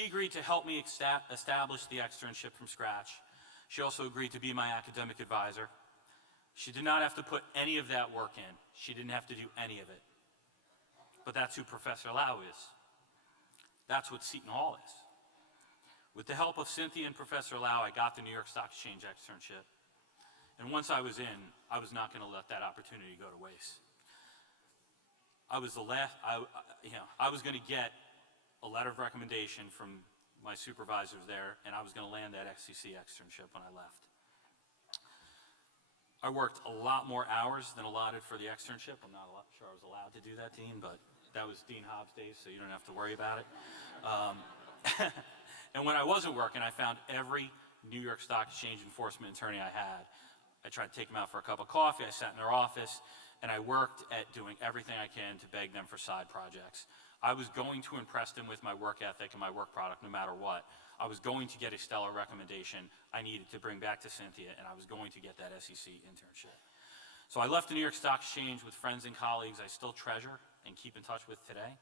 agreed to help me establish the externship from scratch. She also agreed to be my academic advisor. She did not have to put any of that work in. She didn't have to do any of it. But that's who Professor Lau is. That's what Seton Hall is. With the help of Cynthia and Professor Lau, I got the New York Stock Exchange externship. And once I was in, I was not going to let that opportunity go to waste. I was going to get a letter of recommendation from my supervisors there, and I was going to land that SEC externship when I left. I worked a lot more hours than allotted for the externship. I'm not sure I was allowed to do that, Dean, but that was Dean Hobbs' days, so you don't have to worry about it. And when I wasn't working, I found every New York Stock Exchange enforcement attorney I had. I tried to take them out for a cup of coffee, I sat in their office, and I worked at doing everything I can to beg them for side projects. I was going to impress them with my work ethic and my work product no matter what. I was going to get a stellar recommendation I needed to bring back to Cynthia, and I was going to get that SEC internship. So I left the New York Stock Exchange with friends and colleagues I still treasure and keep in touch with today,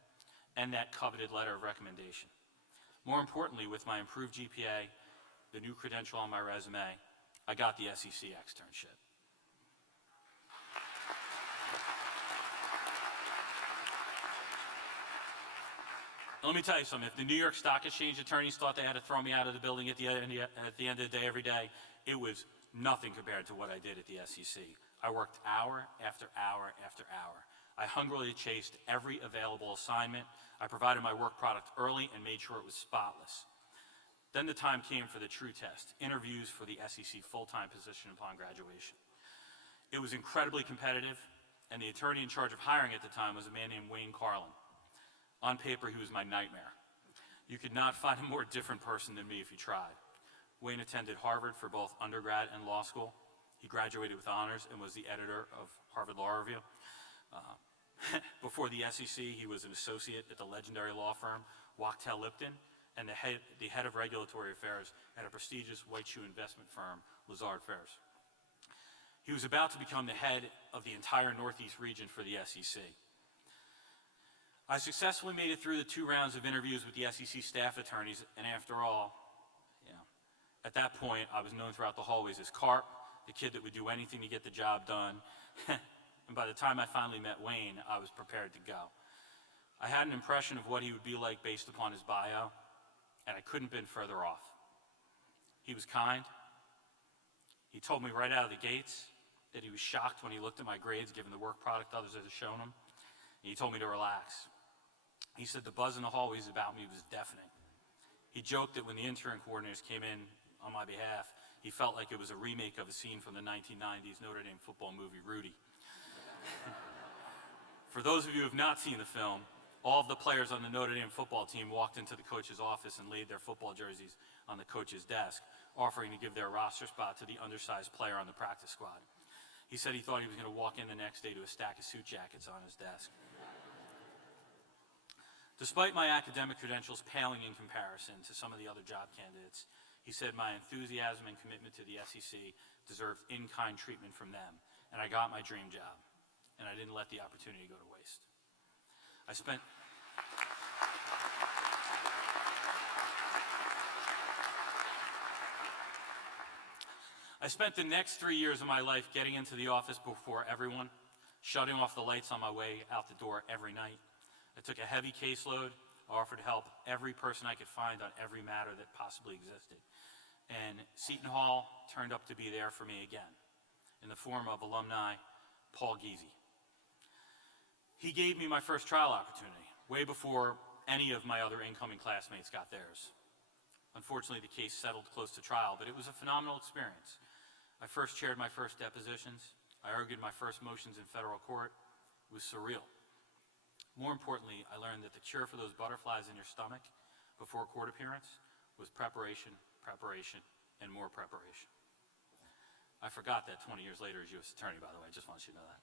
and that coveted letter of recommendation. More importantly, with my improved GPA, the new credential on my resume, I got the SEC externship. Let me tell you something, if the New York Stock Exchange attorneys thought they had to throw me out of the building at the end of the day every day, it was nothing compared to what I did at the SEC. I worked hour after hour after hour. I hungrily chased every available assignment. I provided my work product early and made sure it was spotless. Then the time came for the true test, interviews for the SEC full-time position upon graduation. It was incredibly competitive, and the attorney in charge of hiring at the time was a man named Wayne Carlin. On paper, he was my nightmare. You could not find a more different person than me if you tried. Wayne attended Harvard for both undergrad and law school. He graduated with honors and was the editor of Harvard Law Review. Before the SEC, he was an associate at the legendary law firm Wachtell Lipton and the head of regulatory affairs at a prestigious white shoe investment firm, Lazard Fairs. He was about to become the head of the entire Northeast region for the SEC. I successfully made it through the 2 rounds of interviews with the SEC staff attorneys, and after all, at that point, I was known throughout the hallways as Carp, the kid that would do anything to get the job done. And by the time I finally met Wayne, I was prepared to go. I had an impression of what he would be like based upon his bio, and I couldn't have been further off. He was kind. He told me right out of the gates that he was shocked when he looked at my grades given the work product others had shown him, and he told me to relax. He said the buzz in the hallways about me was deafening. He joked that when the intern coordinators came in on my behalf, he felt like it was a remake of a scene from the 1990s Notre Dame football movie, Rudy. For those of you who have not seen the film, all of the players on the Notre Dame football team walked into the coach's office and laid their football jerseys on the coach's desk, offering to give their roster spot to the undersized player on the practice squad. He said he thought he was going to walk in the next day to a stack of suit jackets on his desk. Despite my academic credentials paling in comparison to some of the other job candidates, he said my enthusiasm and commitment to the SEC deserved in-kind treatment from them, and I got my dream job, and I didn't let the opportunity go to waste. I spent the next 3 years of my life getting into the office before everyone, shutting off the lights on my way out the door every night. I took a heavy caseload. I offered help every person I could find on every matter that possibly existed. And Seton Hall turned up to be there for me again, in the form of alumni Paul Giese. He gave me my first trial opportunity, way before any of my other incoming classmates got theirs. Unfortunately, the case settled close to trial, but it was a phenomenal experience. I first chaired my first depositions. I argued my first motions in federal court. It was surreal. More importantly, I learned that the cure for those butterflies in your stomach before a court appearance was preparation, preparation, and more preparation. I forgot that 20 years later as U.S. Attorney, by the way. I just want you to know that.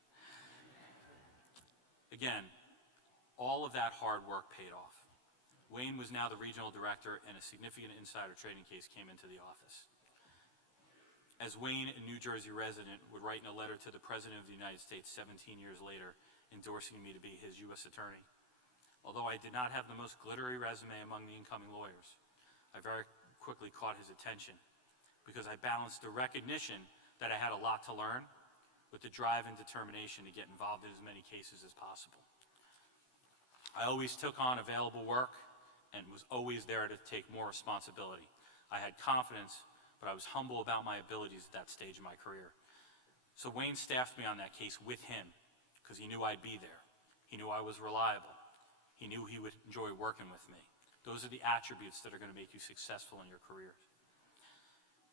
Again, all of that hard work paid off. Wayne was now the regional director, and a significant insider trading case came into the office. As Wayne, a New Jersey resident, would write in a letter to the President of the United States 17 years later, endorsing me to be his U.S. attorney. Although I did not have the most glittery resume among the incoming lawyers, I very quickly caught his attention because I balanced the recognition that I had a lot to learn with the drive and determination to get involved in as many cases as possible. I always took on available work and was always there to take more responsibility. I had confidence, but I was humble about my abilities at that stage in my career. So Wayne staffed me on that case with him because he knew I'd be there. He knew I was reliable. He knew he would enjoy working with me. Those are the attributes that are going to make you successful in your career.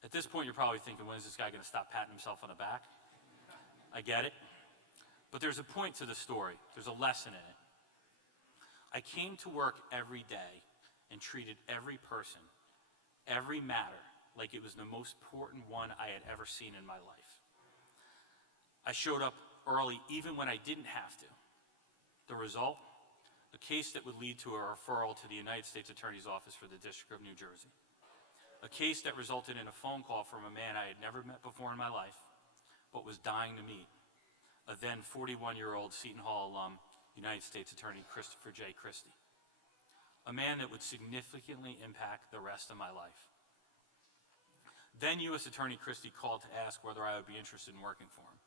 At this point, you're probably thinking, when is this guy going to stop patting himself on the back? I get it. But there's a point to the story. There's a lesson in it. I came to work every day and treated every person, every matter, like it was the most important one I had ever seen in my life. I showed up early even when I didn't have to. The result? A case that would lead to a referral to the United States Attorney's Office for the District of New Jersey. A case that resulted in a phone call from a man I had never met before in my life, but was dying to meet, a then 41-year-old Seton Hall alum, United States Attorney Christopher J. Christie. A man that would significantly impact the rest of my life. Then U.S. Attorney Christie called to ask whether I would be interested in working for him.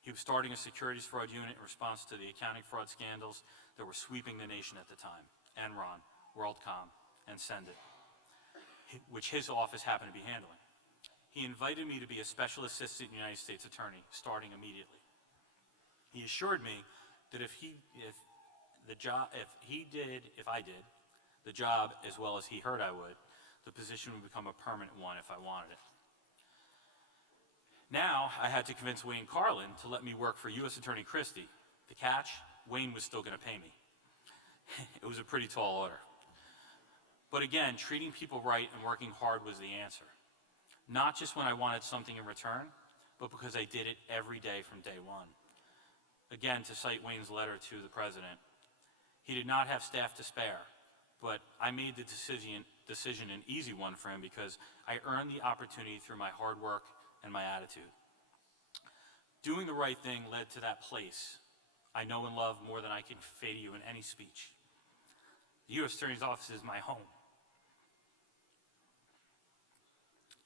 He was starting a securities fraud unit in response to the accounting fraud scandals that were sweeping the nation at the time, Enron, WorldCom, and Sendit, which his office happened to be handling. He invited me to be a special assistant United States attorney, starting immediately. He assured me that if I did the job as well as he heard I would, the position would become a permanent one if I wanted it. Now, I had to convince Wayne Carlin to let me work for U.S. Attorney Christie. The catch, Wayne was still going to pay me. It was a pretty tall order. But again, treating people right and working hard was the answer. Not just when I wanted something in return, but because I did it every day from day one. Again, to cite Wayne's letter to the president, he did not have staff to spare, but I made the decision an easy one for him because I earned the opportunity through my hard work and my attitude. Doing the right thing led to that place I know and love more than I can convey to you in any speech. The U.S. Attorney's Office is my home.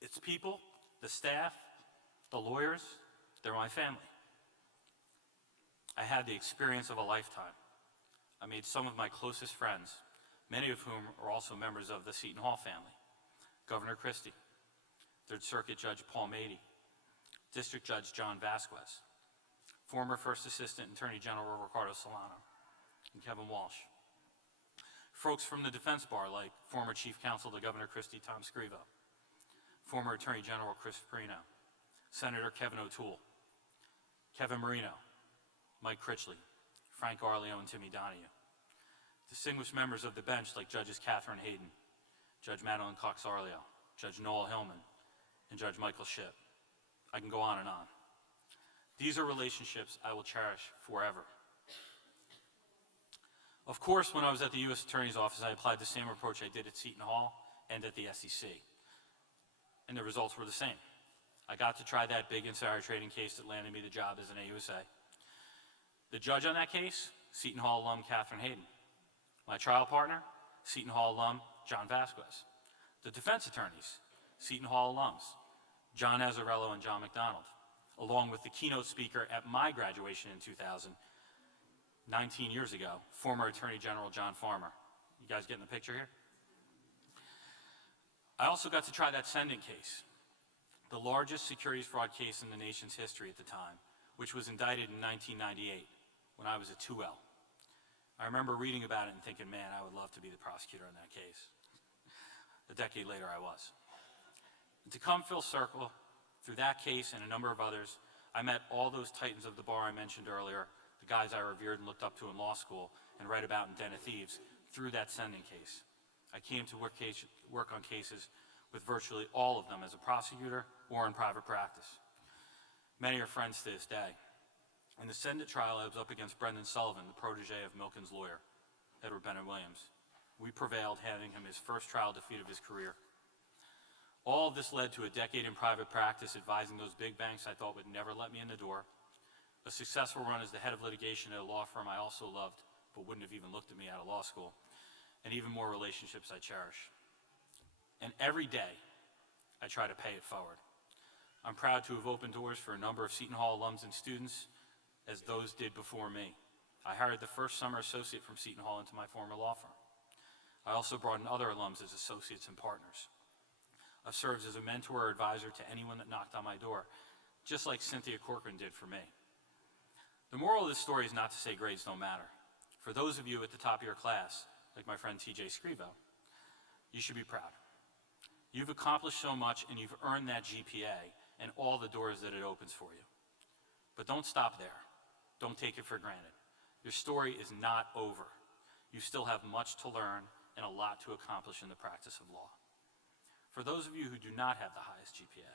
Its people, the staff, the lawyers, they're my family. I had the experience of a lifetime. I made some of my closest friends, many of whom are also members of the Seton Hall family. Governor Christie, Third Circuit Judge Paul Mady, District Judge John Vasquez, former First Assistant Attorney General Ricardo Solano, and Kevin Walsh. Folks from the defense bar like former Chief Counsel to Governor Christie Tom Scrivo, former Attorney General Chris Perino, Senator Kevin O'Toole, Kevin Marino, Mike Critchley, Frank Arleo, and Timmy Donahue. Distinguished members of the bench like Judges Catherine Hayden, Judge Madeline Cox-Arleo, Judge Noel Hillman, and Judge Michael Shipp. I can go on and on. These are relationships I will cherish forever. Of course, when I was at the U.S. Attorney's Office, I applied the same approach I did at Seton Hall and at the SEC. And the results were the same. I got to try that big insider trading case that landed me the job as an AUSA. The judge on that case, Seton Hall alum Catherine Hayden. My trial partner, Seton Hall alum John Vasquez. The defense attorneys, Seton Hall alums, John Azzarello and John McDonald, along with the keynote speaker at my graduation in 2000, 19 years ago, former Attorney General John Farmer. You guys getting the picture here? I also got to try that Sendin case, the largest securities fraud case in the nation's history at the time, which was indicted in 1998 when I was a 2L. I remember reading about it and thinking, man, I would love to be the prosecutor on that case. A decade later, I was. And to come full circle, through that case and a number of others, I met all those titans of the bar I mentioned earlier, the guys I revered and looked up to in law school and read about in Den of Thieves, through that Sendin case. I came to work on cases with virtually all of them as a prosecutor or in private practice. Many are friends to this day. In the Sendit trial, I was up against Brendan Sullivan, the protege of Milken's lawyer, Edward Bennett Williams. we prevailed, handing him his first trial defeat of his career. All of this led to a decade in private practice advising those big banks I thought would never let me in the door, a successful run as the head of litigation at a law firm I also loved but wouldn't have even looked at me out of law school, and even more relationships I cherish. And every day, I try to pay it forward. I'm proud to have opened doors for a number of Seton Hall alums and students, as those did before me. I hired the first summer associate from Seton Hall into my former law firm. I also brought in other alums as associates and partners. I've served as a mentor or advisor to anyone that knocked on my door, just like Cynthia Corcoran did for me. The moral of this story is not to say grades don't matter. For those of you at the top of your class, like my friend TJ Scrivo, you should be proud. You've accomplished so much and you've earned that GPA and all the doors that it opens for you. But don't stop there. Don't take it for granted. Your story is not over. You still have much to learn and a lot to accomplish in the practice of law. For those of you who do not have the highest GPA,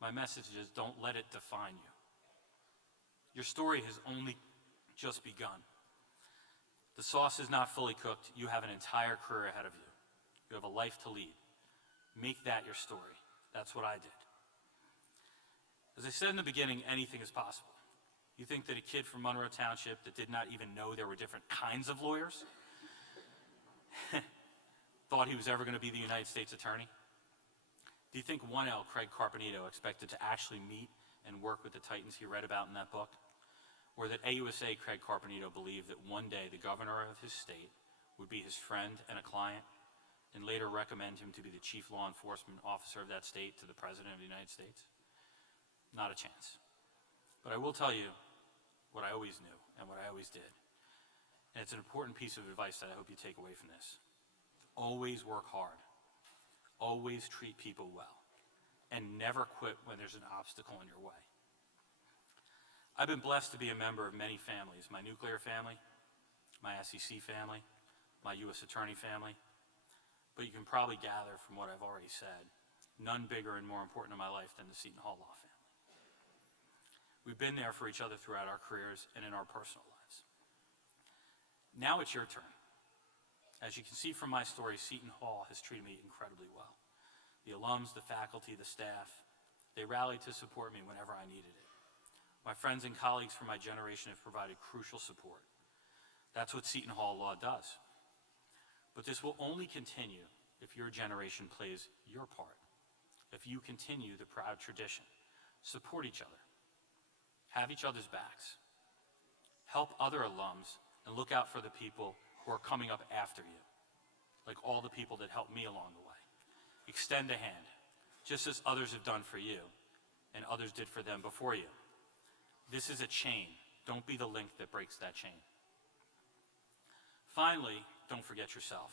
my message is don't let it define you. Your story has only just begun. The sauce is not fully cooked. You have an entire career ahead of you. You have a life to lead. Make that your story. That's what I did. As I said in the beginning, anything is possible. You think that a kid from Monroe Township that did not even know there were different kinds of lawyers thought he was ever going to be the United States attorney? Do you think 1L Craig Carpenito expected to actually meet and work with the titans he read about in that book? Or that AUSA Craig Carpenito believed that one day the governor of his state would be his friend and a client, and later recommend him to be the chief law enforcement officer of that state to the President of the United States? Not a chance. But I will tell you what I always knew and what I always did. And it's an important piece of advice that I hope you take away from this. Always work hard. Always treat people well. And never quit when there's an obstacle in your way. I've been blessed to be a member of many families, my nuclear family, my SEC family, my U.S. attorney family. But you can probably gather from what I've already said, none bigger and more important in my life than the Seton Hall Law family. We've been there for each other throughout our careers and in our personal lives. Now it's your turn. As you can see from my story, Seton Hall has treated me incredibly well. The alums, the faculty, the staff, they rallied to support me whenever I needed it. My friends and colleagues from my generation have provided crucial support. That's what Seton Hall Law does. But this will only continue if your generation plays your part, if you continue the proud tradition, support each other, have each other's backs, help other alums, and look out for the people who are coming up after you, like all the people that helped me along the way. Extend a hand, just as others have done for you, and others did for them before you. This is a chain. Don't be the link that breaks that chain. Finally, don't forget yourself.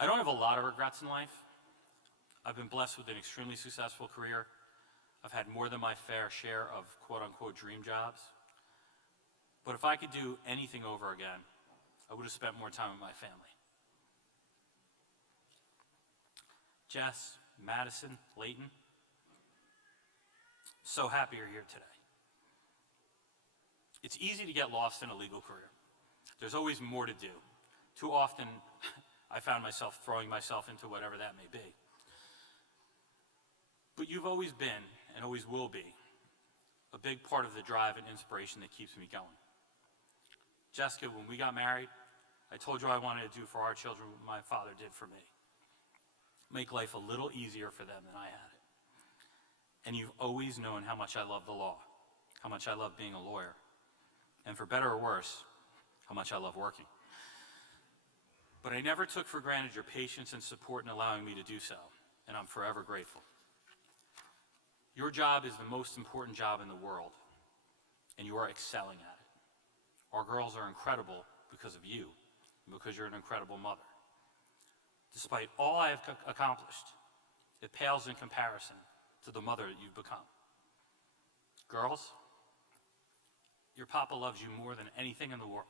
I don't have a lot of regrets in life. I've been blessed with an extremely successful career. I've had more than my fair share of quote-unquote dream jobs. But if I could do anything over again, I would have spent more time with my family. Jess, Madison, Layton, so happy you're here today. It's easy to get lost in a legal career. There's always more to do. Too often, I found myself throwing myself into whatever that may be. But you've always been, and always will be, a big part of the drive and inspiration that keeps me going. Jessica, when we got married, I told you I wanted to do for our children what my father did for me. Make life a little easier for them than I had it. And you've always known how much I love the law, how much I love being a lawyer, and for better or worse, how much I love working. But I never took for granted your patience and support in allowing me to do so, and I'm forever grateful. Your job is the most important job in the world, and you are excelling at it. Our girls are incredible because of you, and because you're an incredible mother. Despite all I have accomplished, it pales in comparison to the mother that you've become. Girls, your papa loves you more than anything in the world.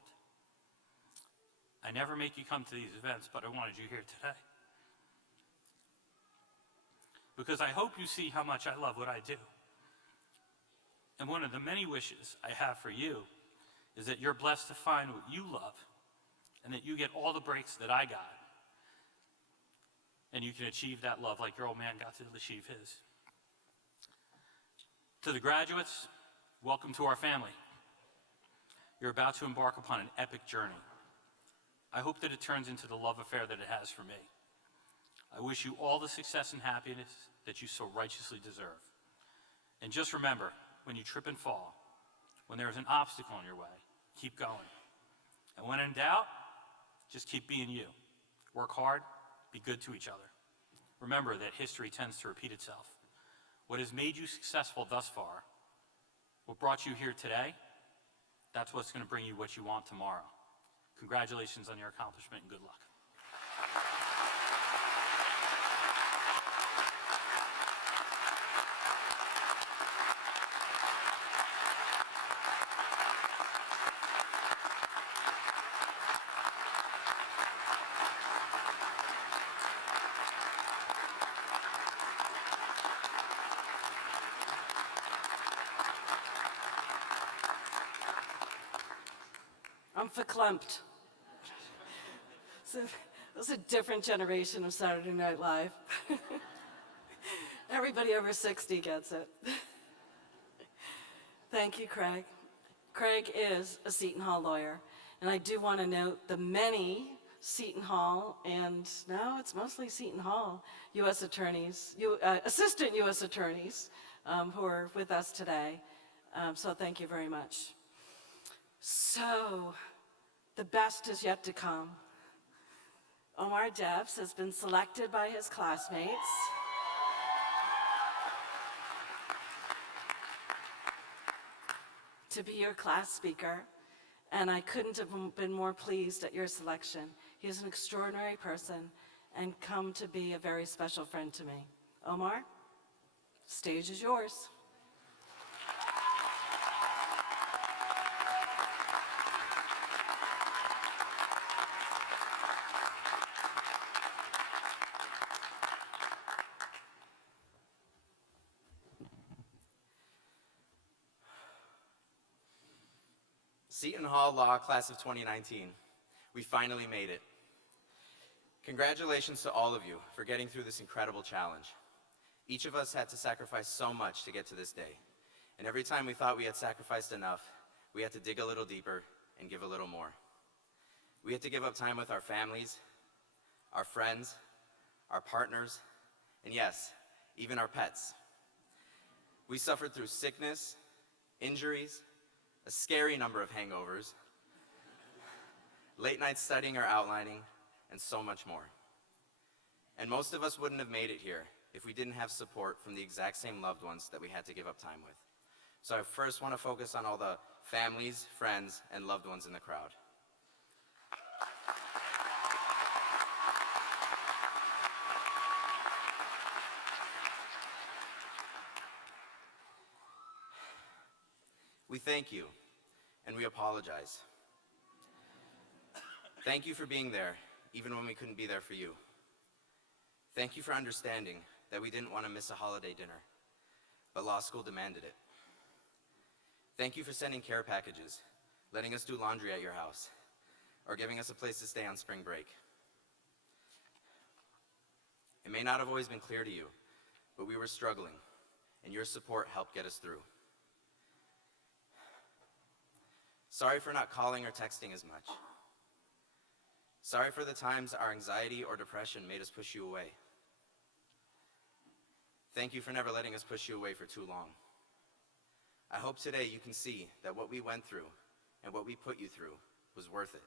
I never make you come to these events, but I wanted you here today. Because I hope you see how much I love what I do. And one of the many wishes I have for you is that you're blessed to find what you love and that you get all the breaks that I got, and you can achieve that love like your old man got to achieve his. To the graduates, welcome to our family. You're about to embark upon an epic journey. I hope that it turns into the love affair that it has for me. I wish you all the success and happiness that you so righteously deserve. And just remember, when you trip and fall, when there is an obstacle in your way, keep going. And when in doubt, just keep being you. Work hard, be good to each other. Remember that history tends to repeat itself. What has made you successful thus far, what brought you here today, that's what's going to bring you what you want tomorrow. Congratulations on your accomplishment and good luck. I'm verklempt. So, this is a different generation of Saturday Night Live. Everybody over 60 gets it. Thank you, Craig. Craig is a Seton Hall lawyer, and I do want to note the many Seton Hall, and now it's mostly Seton Hall, U.S. attorneys, assistant U.S. attorneys who are with us today. So thank you very much. So, the best is yet to come. Omar Debs has been selected by his classmates to be your class speaker, and I couldn't have been more pleased at your selection. He is an extraordinary person and come to be a very special friend to me. Omar, stage is yours. Seton Hall Law Class of 2019, we finally made it. Congratulations to all of you for getting through this incredible challenge. Each of us had to sacrifice so much to get to this day, and every time we thought we had sacrificed enough, we had to dig a little deeper and give a little more. We had to give up time with our families, our friends, our partners, and yes, even our pets. We suffered through sickness, injuries, a scary number of hangovers, late nights studying or outlining, and so much more. And most of us wouldn't have made it here if we didn't have support from the exact same loved ones that we had to give up time with. So I first want to focus on all the families, friends, and loved ones in the crowd. We thank you, and we apologize. Thank you for being there, even when we couldn't be there for you. Thank you for understanding that we didn't want to miss a holiday dinner, but law school demanded it. Thank you for sending care packages, letting us do laundry at your house, or giving us a place to stay on spring break. It may not have always been clear to you, but we were struggling, and your support helped get us through. Sorry for not calling or texting as much. Sorry for the times our anxiety or depression made us push you away. Thank you for never letting us push you away for too long. I hope today you can see that what we went through and what we put you through was worth it.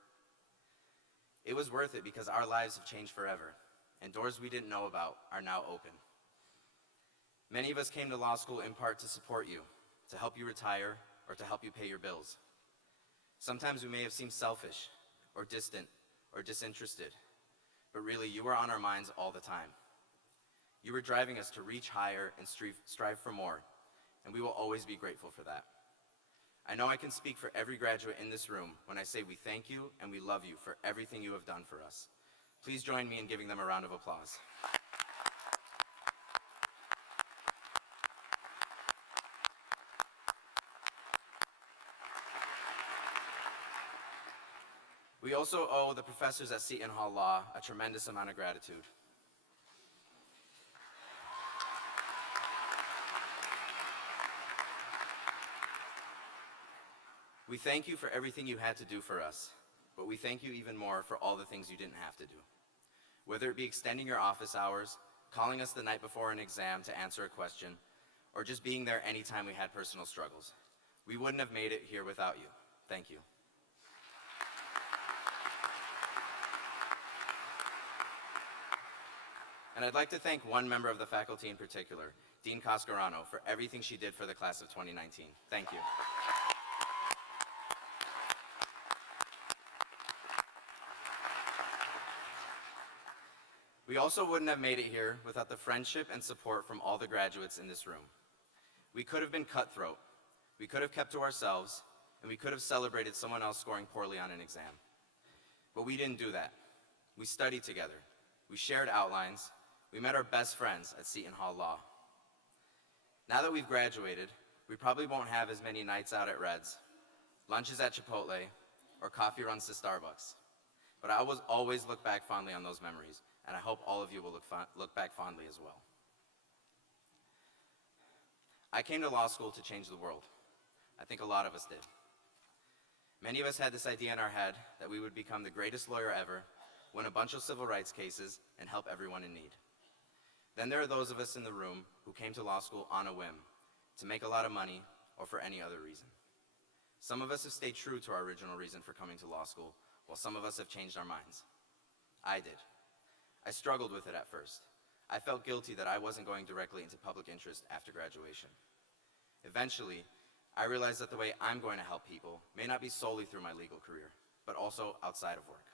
It was worth it because our lives have changed forever, and doors we didn't know about are now open. Many of us came to law school in part to support you, to help you retire, or to help you pay your bills. Sometimes we may have seemed selfish, or distant, or disinterested, but really you were on our minds all the time. You were driving us to reach higher and strive for more, and we will always be grateful for that. I know I can speak for every graduate in this room when I say we thank you and we love you for everything you have done for us. Please join me in giving them a round of applause. We also owe the professors at Seton Hall Law a tremendous amount of gratitude. We thank you for everything you had to do for us, but we thank you even more for all the things you didn't have to do. Whether it be extending your office hours, calling us the night before an exam to answer a question, or just being there anytime we had personal struggles. We wouldn't have made it here without you. Thank you. And I'd like to thank one member of the faculty in particular, Dean Cascarano, for everything she did for the class of 2019. Thank you. We also wouldn't have made it here without the friendship and support from all the graduates in this room. We could have been cutthroat, we could have kept to ourselves, and we could have celebrated someone else scoring poorly on an exam. But we didn't do that. We studied together, we shared outlines, we met our best friends at Seton Hall Law. Now that we've graduated, we probably won't have as many nights out at Red's, lunches at Chipotle, or coffee runs to Starbucks. But I will always look back fondly on those memories, and I hope all of you will look back fondly as well. I came to law school to change the world. I think a lot of us did. Many of us had this idea in our head that we would become the greatest lawyer ever, win a bunch of civil rights cases, and help everyone in need. Then there are those of us in the room who came to law school on a whim, to make a lot of money or for any other reason. Some of us have stayed true to our original reason for coming to law school, while some of us have changed our minds. I did. I struggled with it at first. I felt guilty that I wasn't going directly into public interest after graduation. Eventually, I realized that the way I'm going to help people may not be solely through my legal career, but also outside of work.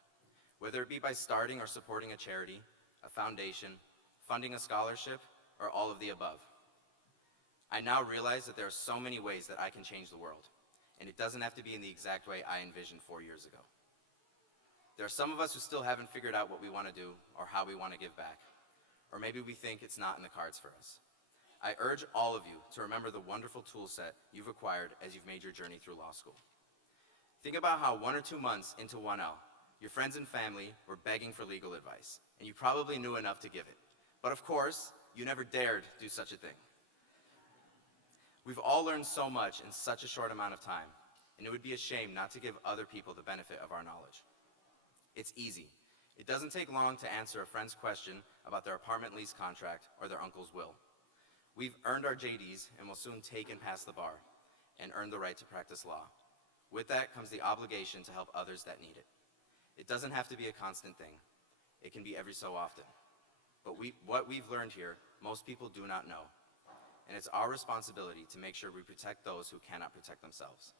Whether it be by starting or supporting a charity, a foundation, funding a scholarship, or all of the above. I now realize that there are so many ways that I can change the world, and it doesn't have to be in the exact way I envisioned 4 years ago. There are some of us who still haven't figured out what we want to do or how we want to give back. Or maybe we think it's not in the cards for us. I urge all of you to remember the wonderful tool set you've acquired as you've made your journey through law school. Think about how 1 or 2 months into 1L, your friends and family were begging for legal advice, and you probably knew enough to give it. But of course, you never dared do such a thing. We've all learned so much in such a short amount of time, and it would be a shame not to give other people the benefit of our knowledge. It's easy. It doesn't take long to answer a friend's question about their apartment lease contract or their uncle's will. We've earned our JDs and will soon take and pass the bar and earn the right to practice law. With that comes the obligation to help others that need it. It doesn't have to be a constant thing. It can be every so often. But what we've learned here, most people do not know. And it's our responsibility to make sure we protect those who cannot protect themselves.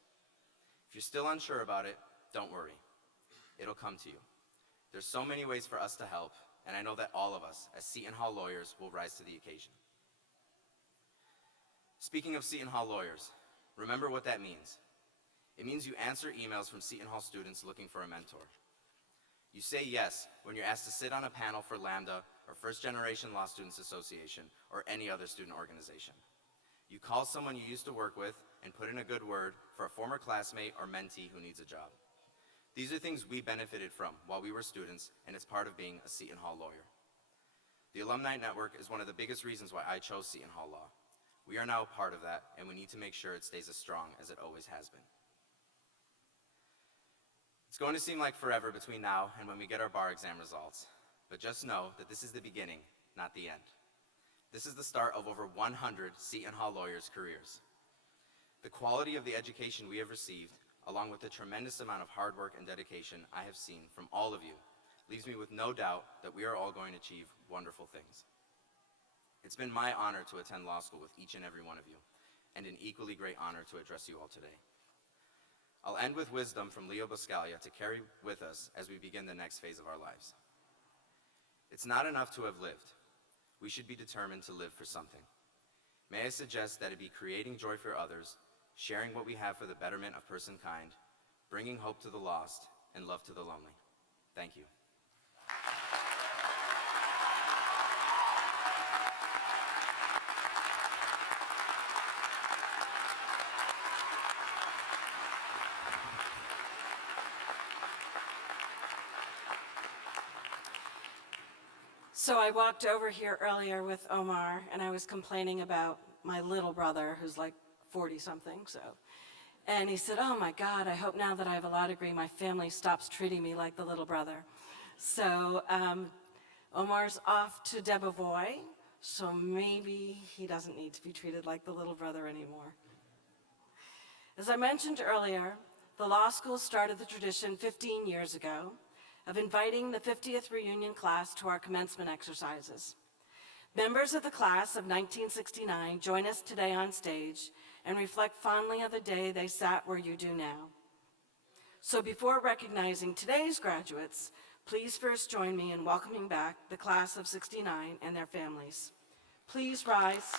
If you're still unsure about it, don't worry. It'll come to you. There's so many ways for us to help, and I know that all of us, as Seton Hall lawyers, will rise to the occasion. Speaking of Seton Hall lawyers, remember what that means. It means you answer emails from Seton Hall students looking for a mentor. You say yes when you're asked to sit on a panel for Lambda or First Generation Law Students Association or any other student organization. You call someone you used to work with and put in a good word for a former classmate or mentee who needs a job. These are things we benefited from while we were students, and it's part of being a Seton Hall lawyer. The Alumni Network is one of the biggest reasons why I chose Seton Hall Law. We are now a part of that, and we need to make sure it stays as strong as it always has been. It's going to seem like forever between now and when we get our bar exam results, but just know that this is the beginning, not the end. This is the start of over 100 Seton Hall lawyers' careers. The quality of the education we have received, along with the tremendous amount of hard work and dedication I have seen from all of you, leaves me with no doubt that we are all going to achieve wonderful things. It's been my honor to attend law school with each and every one of you, and an equally great honor to address you all today. I'll end with wisdom from Leo Buscaglia to carry with us as we begin the next phase of our lives. It's not enough to have lived. We should be determined to live for something. May I suggest that it be creating joy for others, sharing what we have for the betterment of personkind, bringing hope to the lost, and love to the lonely. Thank you. So I walked over here earlier with Omar, and I was complaining about my little brother, who's like 40-something, so. And he said, oh my God, I hope now that I have a law degree, my family stops treating me like the little brother. So Omar's off to Debevoise, so maybe he doesn't need to be treated like the little brother anymore. As I mentioned earlier, the law school started the tradition 15 years ago of inviting the 50th reunion class to our commencement exercises. Members of the class of 1969 join us today on stage and reflect fondly on the day they sat where you do now. So before recognizing today's graduates, please first join me in welcoming back the class of '69 and their families. Please rise.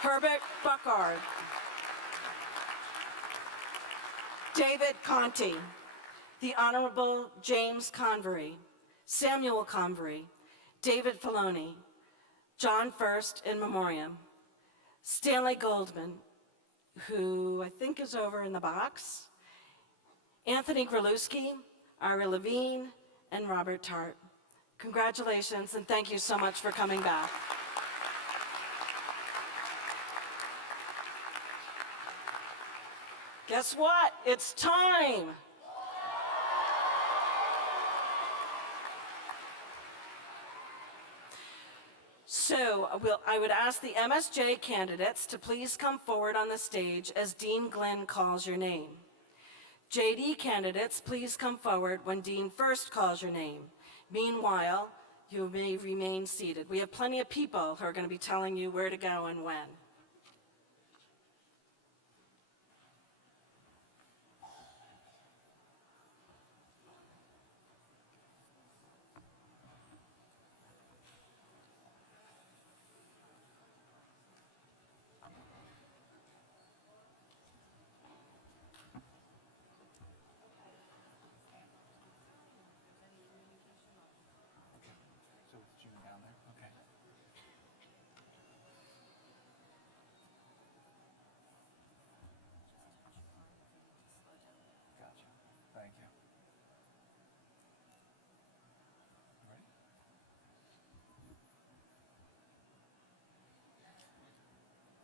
Herbert Buckard. David Conti. The Honorable James Convery. Samuel Convery. David Filoni. John First in memoriam. Stanley Goldman, who I think is over in the box. Anthony Gralewski, Ira Levine, and Robert Tart. Congratulations, and thank you so much for coming back. Guess what? It's time. So I would ask the MSJ candidates to please come forward on the stage as Dean Glenn calls your name. JD candidates, please come forward when Dean First calls your name. Meanwhile, you may remain seated. We have plenty of people who are going to be telling you where to go and when.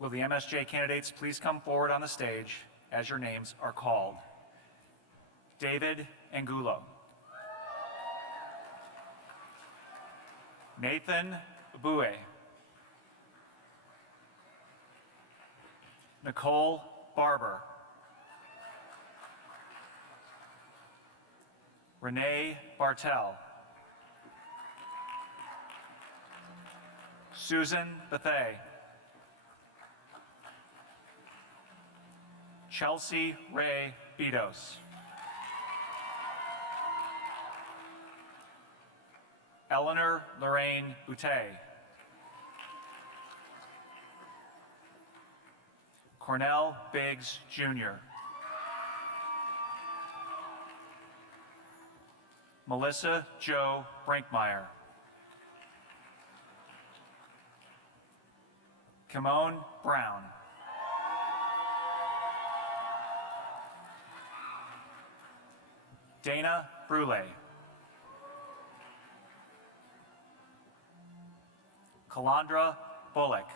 Will the MSJ candidates please come forward on the stage as your names are called? David Angulo. Nathan Bue. Nicole Barber. Renee Bartel. Susan Bethay. Chelsea Ray Bedos. Eleanor Lorraine Boutte. Cornell Biggs, Jr. Melissa Jo Brinkmeyer. Kimone Brown. Dana Brule. Kalandra Bullock.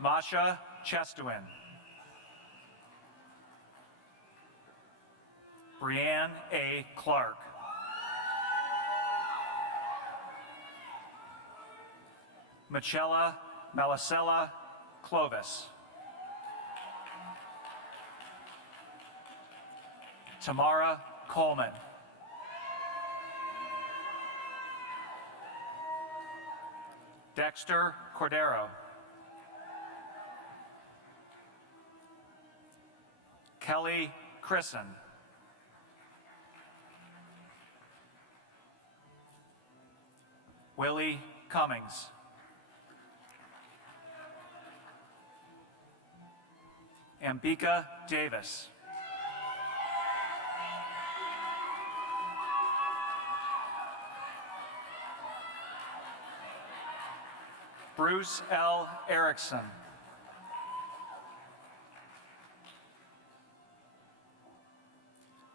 Masha Chestuin. Brianne A. Clark. Michela Malicella Clovis. Tamara Coleman. Dexter Cordero. Kelly Crisson. Willie Cummings. Ambika Davis. Bruce L. Erickson.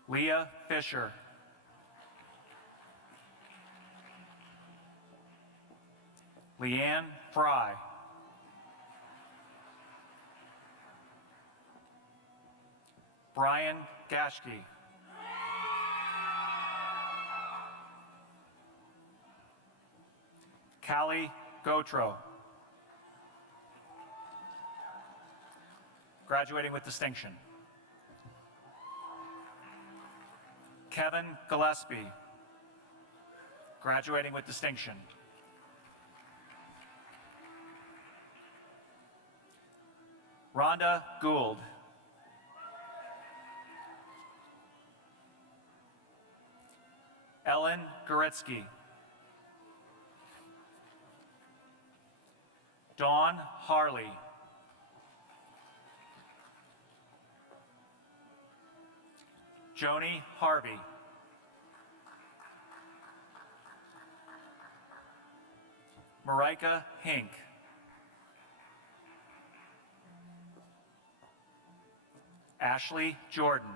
Leah Fisher. Leanne Fry. Brian Gashke. Callie Gotro. Graduating with distinction. Kevin Gillespie. Graduating with distinction. Rhonda Gould. Ellen Goritsky. Dawn Harley. Joni Harvey. Marika Hink. Ashley Jordan.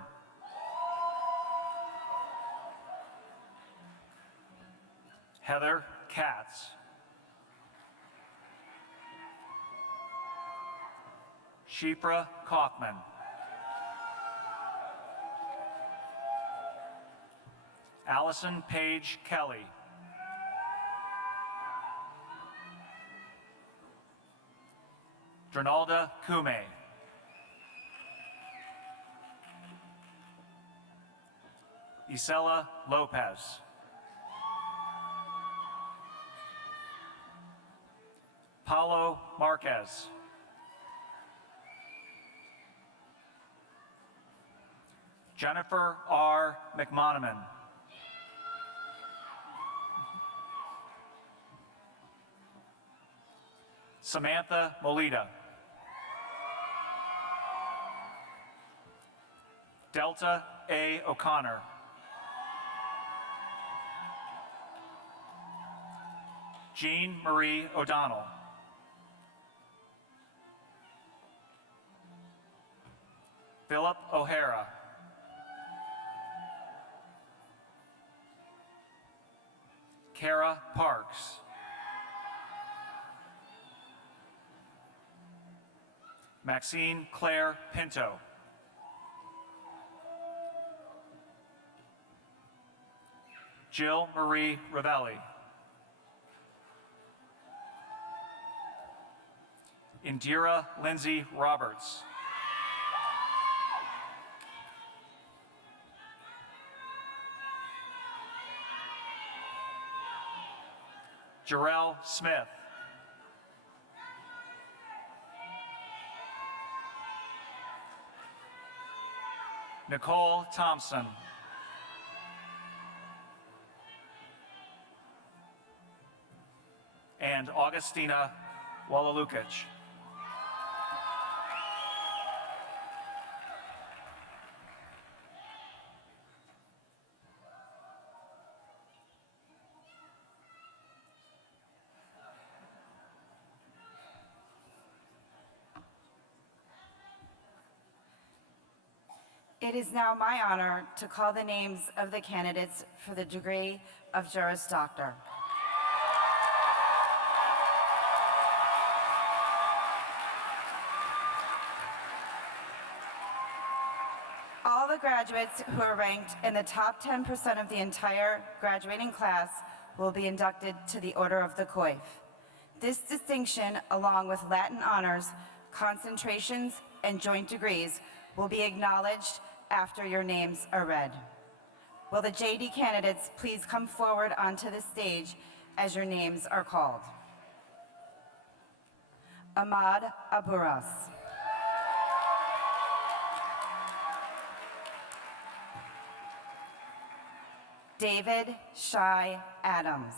Heather Katz. Shipra Kaufman. Allison Page Kelly. Drenalda Kume. Isela Lopez. Paulo Marquez. Jennifer R. McMonaman. Samantha Molita. Delta A. O'Connor. Jean Marie O'Donnell. Philip O'Hara. Kara Parks. Maxine Claire Pinto. Jill Marie Ravelli. Indira Lindsay Roberts. Jarrell Smith. Nicole Thompson. And Augustina Walalukic. It is now my honor to call the names of the candidates for the degree of Juris Doctor. All the graduates who are ranked in the top 10% of the entire graduating class will be inducted to the Order of the Coif. This distinction, along with Latin honors, concentrations, and joint degrees, will be acknowledged after your names are read. Will the JD candidates please come forward onto the stage as your names are called? Ahmad Aburas. David Shai Adams.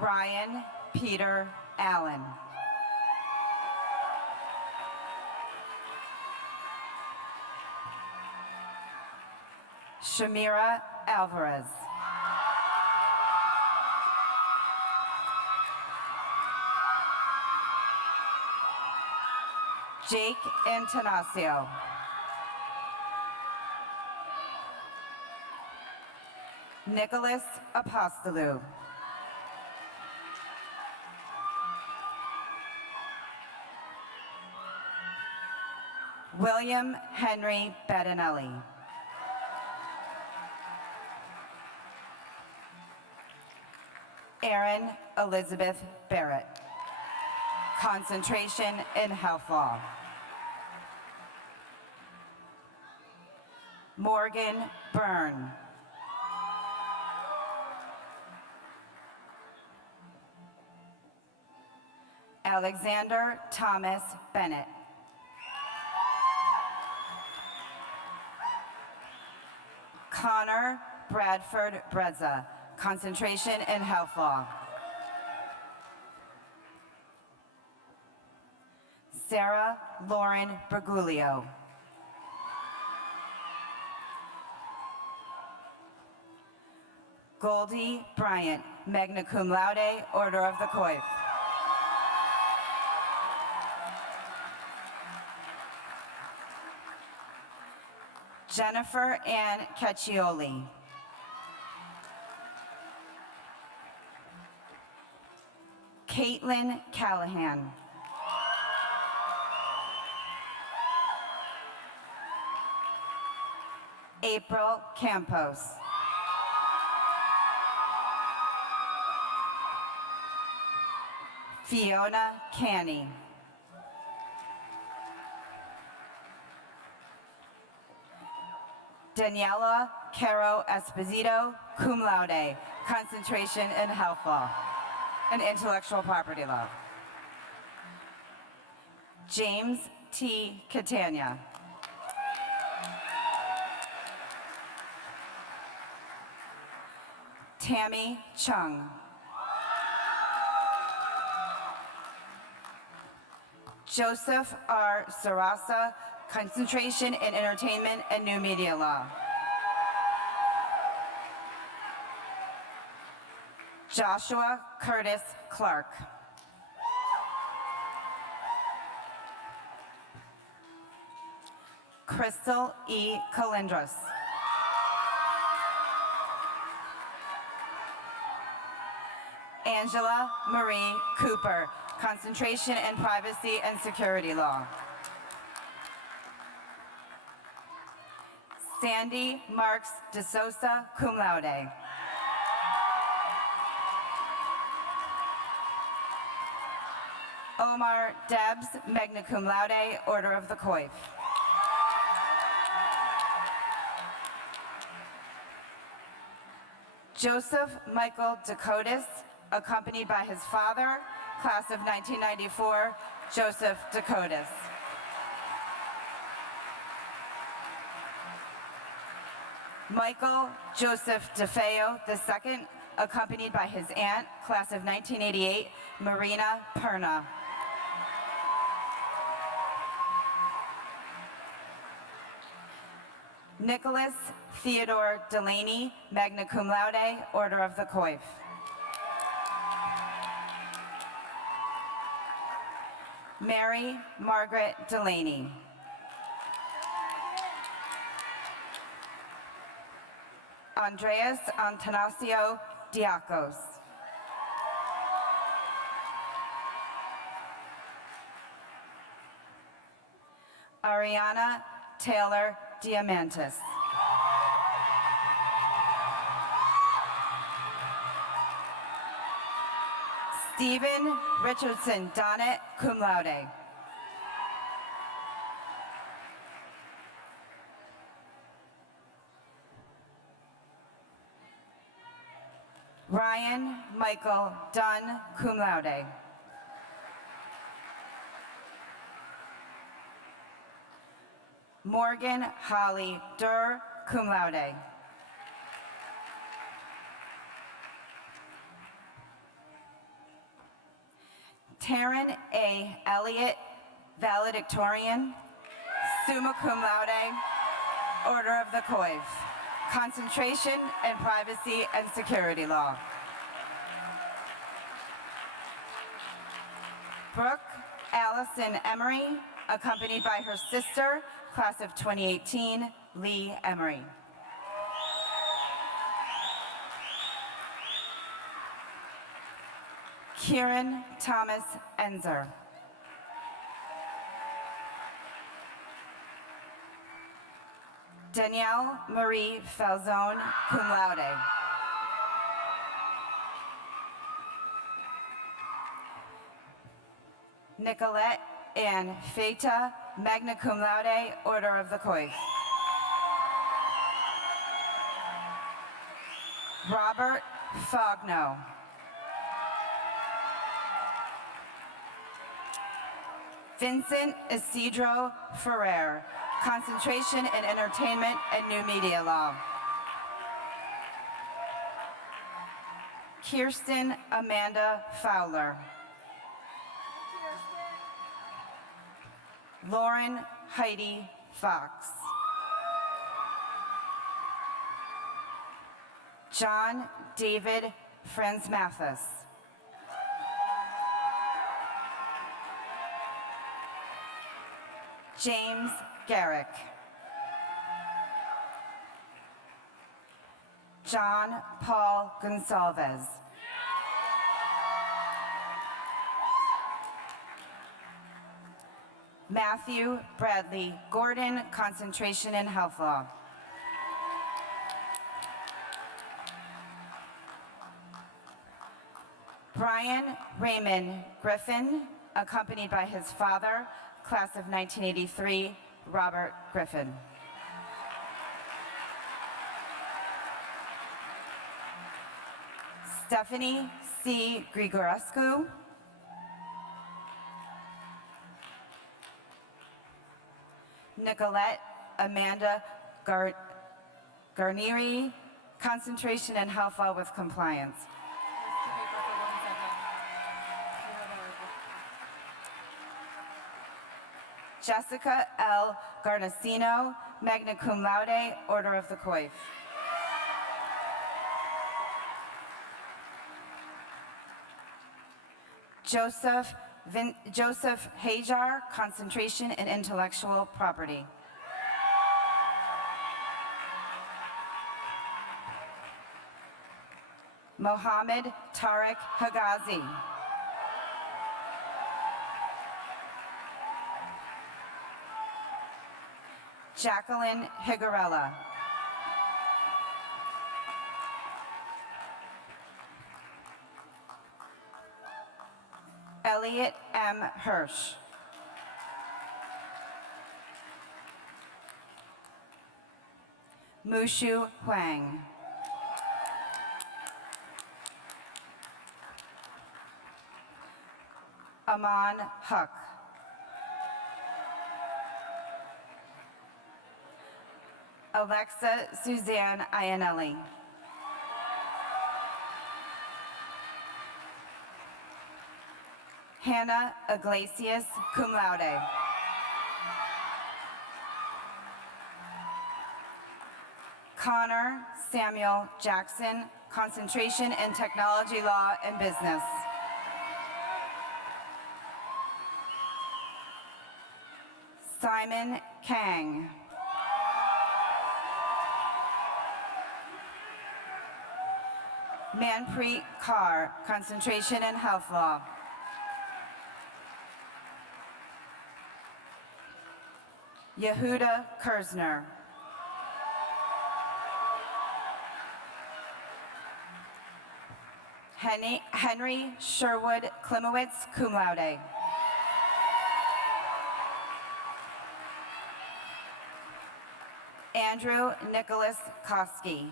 Ryan Peter Allen. Shamira Alvarez. Jake Antanasio. Nicholas Apostolou. William Henry Bettinelli. Erin Elizabeth Barrett. Concentration in Health Law. Morgan Byrne. Alexander Thomas Bennett. Connor Bradford Brezza, concentration in health law. Sarah Lauren Berguglio. Goldie Bryant, magna cum laude, Order of the Coif. Jennifer Ann Caccioli. Caitlin Callahan. April Campos. Fiona Canny. Daniela Caro Esposito, cum laude, concentration in health law and intellectual property law. James T. Catania. Tammy Chung. Joseph R. Sarasa, concentration in entertainment and new media law. Joshua Curtis Clark. Crystal E. Calindros. Angela Marie Cooper, concentration in privacy and security law. Sandy Marks de Sosa, cum laude. Omar Debs, magna cum laude, Order of the Coif. Joseph Michael Dakotas, accompanied by his father, class of 1994, Joseph Dakotas. Michael Joseph DeFeo II, accompanied by his aunt, class of 1988, Marina Perna. Nicholas Theodore Delaney, magna cum laude, Order of the Coif. Mary Margaret Delaney. Andreas Antanasio Diakos. Ariana Taylor Diamantis. Stephen Richardson Donnet, cum laude. Ryan Michael Dunn, cum laude. Morgan Holly Durr, cum laude. Taryn A. Elliott, valedictorian, summa cum laude, Order of the Coif. concentration in privacy and security law. Brooke Allison Emery, accompanied by her sister, class of 2018, Lee Emery. Kieran Thomas Enzer. Danielle Marie Falzone, cum laude. Nicolette Ann Feta, magna cum laude, Order of the Coif. Robert Fogno. Vincent Isidro Ferrer, concentration in entertainment and new media law. Kirsten Amanda Fowler. Lauren Heidi Fox. John David Franz Mathis. James Garrick. John Paul Gonsalves. Matthew Bradley Gordon, concentration in health law. Brian Raymond Griffin, accompanied by his father, class of 1983, Robert Griffin. Stephanie C. Grigorescu. Nicolette Amanda Garnieri, concentration in health law with compliance. Jessica L. Garnacino, magna cum laude, Order of the Coif. Joseph Hajar, concentration in intellectual property. Mohammed Tariq Hagazi. Jacqueline Higarella. Elliot M. Hirsch. Mushu Huang. Aman Huck. Alexa Suzanne Iannelli. Hannah Iglesias, cum laude. Connor Samuel Jackson, concentration in technology law and business. Simon Kang. Manpreet Kaur, concentration in health law. Yehuda Kersner. Henry Sherwood Klimowitz, cum laude. Andrew Nicholas Koski.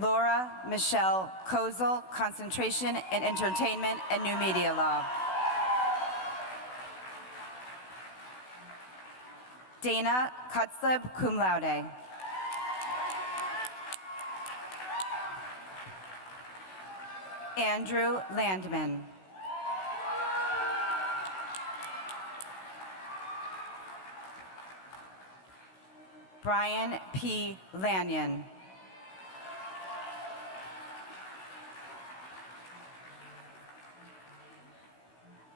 Laura Michelle Kozel, concentration in entertainment and new media law. Dana Kutzleb, cum laude. Andrew Landman. Brian P. Lanyon.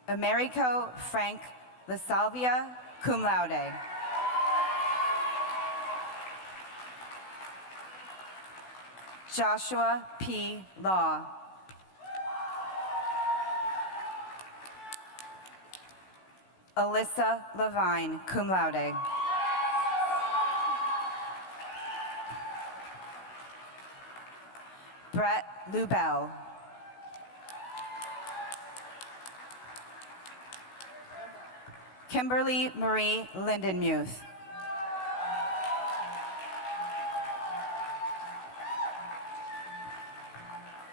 Americo Frank LaSalvia, cum laude. Joshua P. Law. Alyssa Levine, cum laude. Brett Lubell. Kimberly Marie Lindenmuth.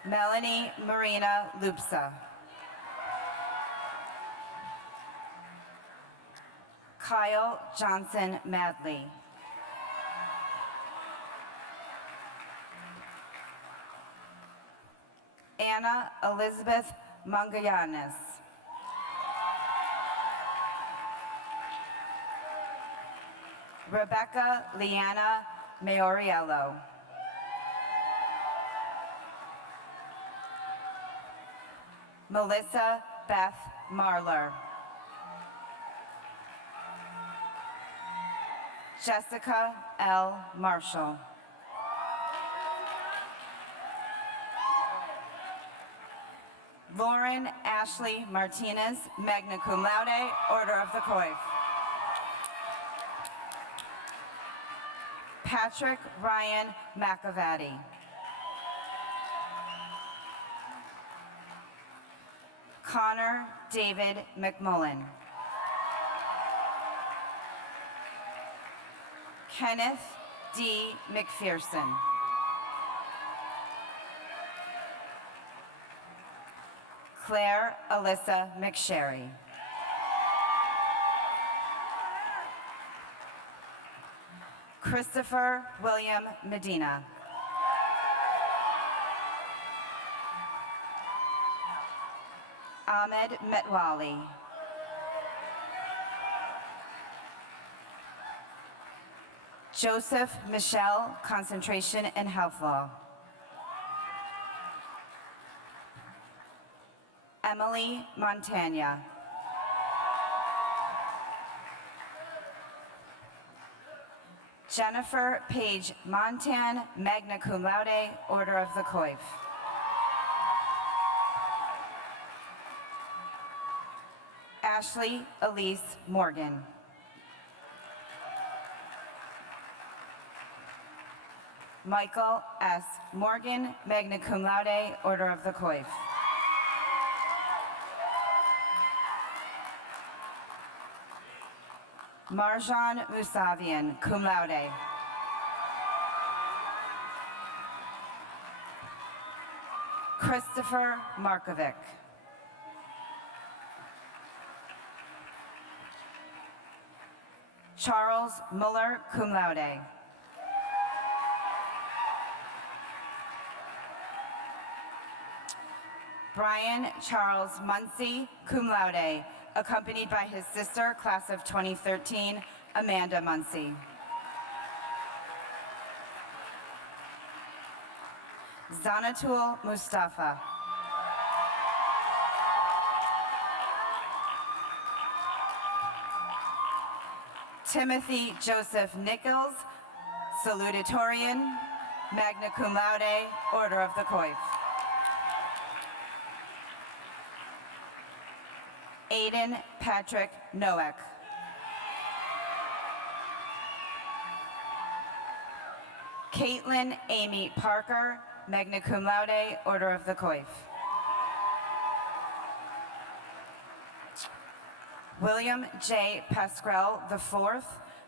Melanie Marina Lupsa. Kyle Johnson Madley. Anna Elizabeth Mangayanes. Rebecca Leanna Maoriello. Melissa Beth Marler. Jessica L. Marshall. Lauren Ashley Martinez, magna cum laude, Order of the Coif. Patrick Ryan McAvady. Connor David McMullen. Kenneth D. McPherson. Claire Alyssa McSherry. Christopher William Medina. Ahmed Metwali. Joseph Michelle, Concentration and Health Law. Emily Montagna. Jennifer Page Montan, magna cum laude, Order of the Coif. Ashley Elise Morgan. Michael S. Morgan, magna cum laude, Order of the Coif. Marjan Musavian, cum laude. Christopher Markovic. Charles Muller, cum laude. Brian Charles Muncy, cum laude, accompanied by his sister, class of 2013, Amanda Muncy. Zanatul Mustafa. Timothy Joseph Nichols, salutatorian, magna cum laude, Order of the Coif. Aiden Patrick Noack. Caitlin Amy Parker, magna cum laude, Order of the Coif. William J. Pasquale IV,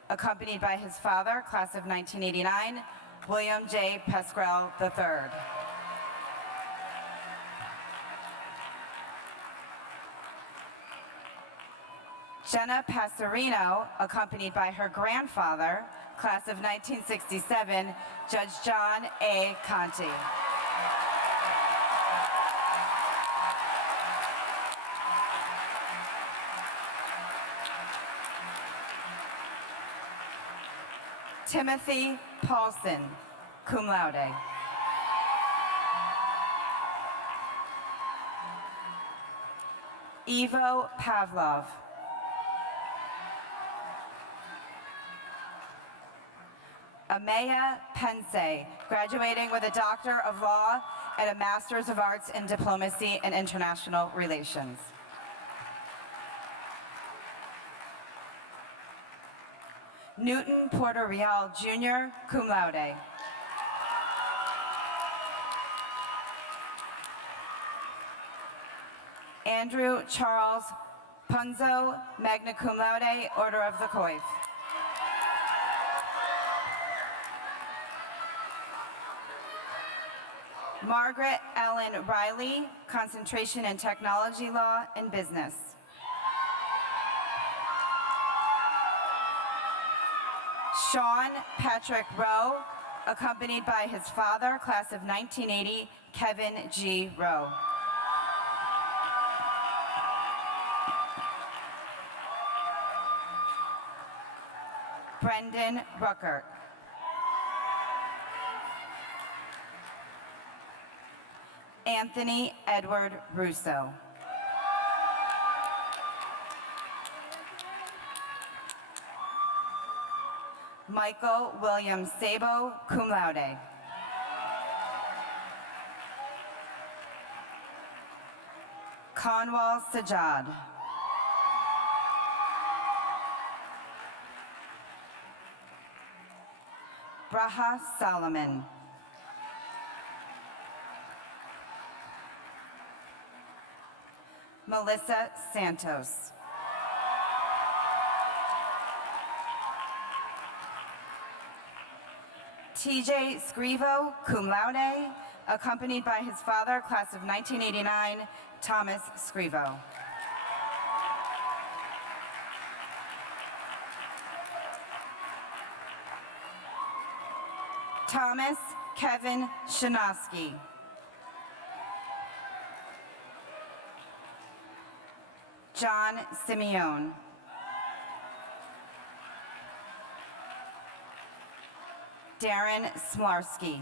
accompanied by his father, class of 1989, William J. Pasquale III. Jenna Passarino, accompanied by her grandfather, class of 1967, Judge John A. Conti. Timothy Paulson, cum laude. Ivo Pavlov. Amaya Pense, graduating with a Doctor of Law and a Master's of Arts in Diplomacy and International Relations. Newton Porter Real, Jr., cum laude. Andrew Charles Punzo, magna cum laude, Order of the Coif. Margaret Ellen Riley, concentration in technology law and business. Sean Patrick Rowe, accompanied by his father, class of 1980, Kevin G. Rowe. Brendan Ruckert. Anthony Edward Russo. Michael William Sabo, cum laude. Conwal Sajad. Braha Solomon. Melissa Santos. TJ Scrivo, cum laude, accompanied by his father, class of 1989, Thomas Scrivo. Thomas Kevin Shinosky. John Simeone. Darren Smarsky.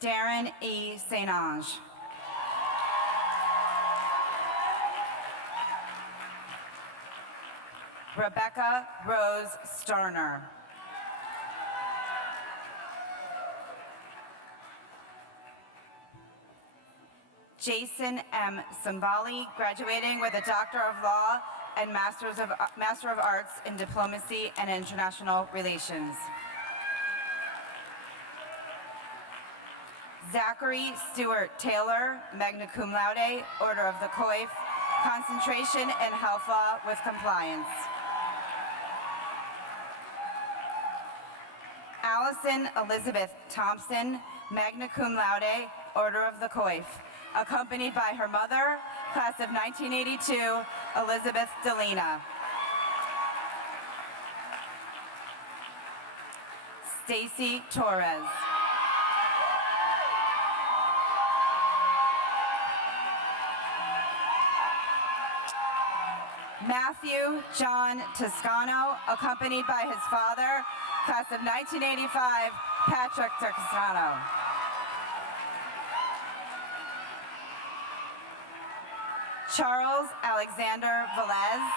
Darren E. St. Ange. Rebecca Rose Starner. Jason M. Sambali, graduating with a Doctor of Law and Master of Arts in Diplomacy and International Relations. Zachary Stewart Taylor, magna cum laude, Order of the Coif, concentration in health law with compliance. Allison Elizabeth Thompson, magna cum laude, Order of the Coif, accompanied by her mother, class of 1982, Elizabeth Delina. Stacy Torres. Matthew John Toscano, accompanied by his father, class of 1985, Patrick Toscano. Charles Alexander Velez,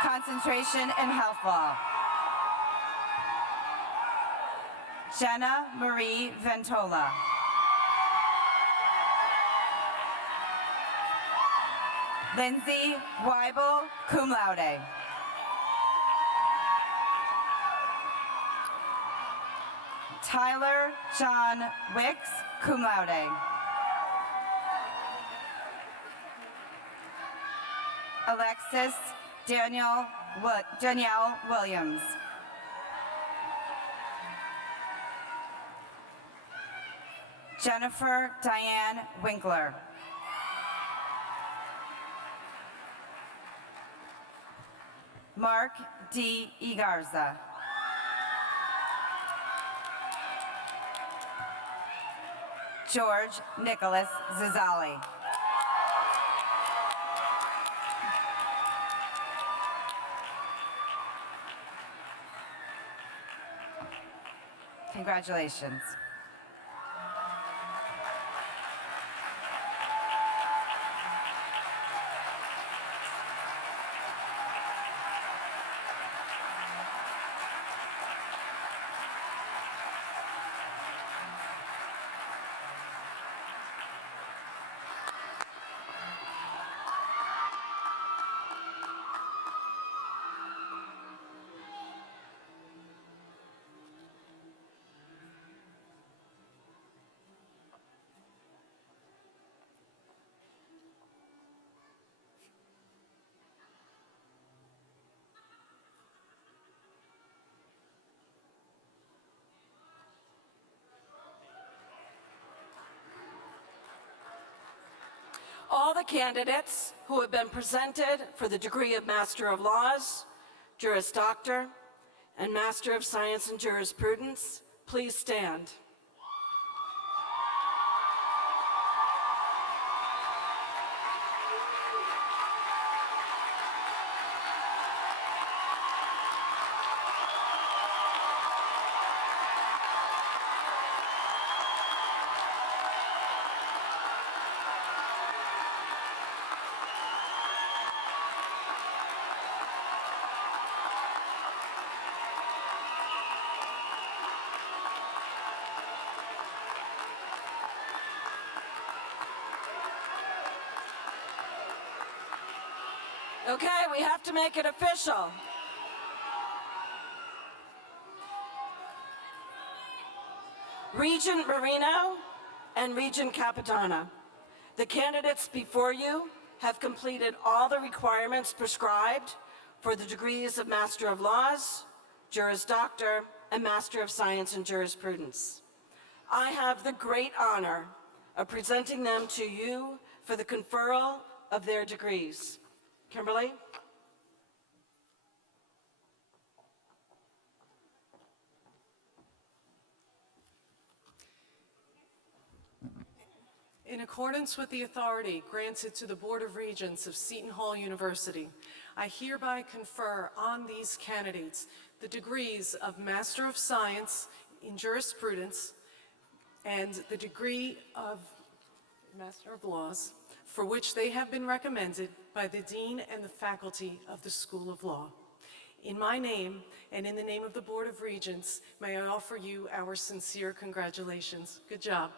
concentration in health law. Jenna Marie Ventola. Lindsay Weibel, cum laude. Tyler John Wicks, cum laude. Alexis Danielle Williams. Jennifer Diane Winkler. Mark D. Igarza. George Nicholas Zizali. Congratulations. All the candidates who have been presented for the degree of Master of Laws, Juris Doctor, and Master of Science in Jurisprudence, please stand. Okay, we have to make it official. Regent Marino and Regent Capitana, the candidates before you have completed all the requirements prescribed for the degrees of Master of Laws, Juris Doctor, and Master of Science in Jurisprudence. I have the great honor of presenting them to you for the conferral of their degrees. Kimberly? In accordance with the authority granted to the Board of Regents of Seton Hall University, I hereby confer on these candidates the degrees of Master of Science in Jurisprudence and the degree of Master of Laws, for which they have been recommended by the Dean and the faculty of the School of Law. In my name and in the name of the Board of Regents, may I offer you our sincere congratulations. Good job.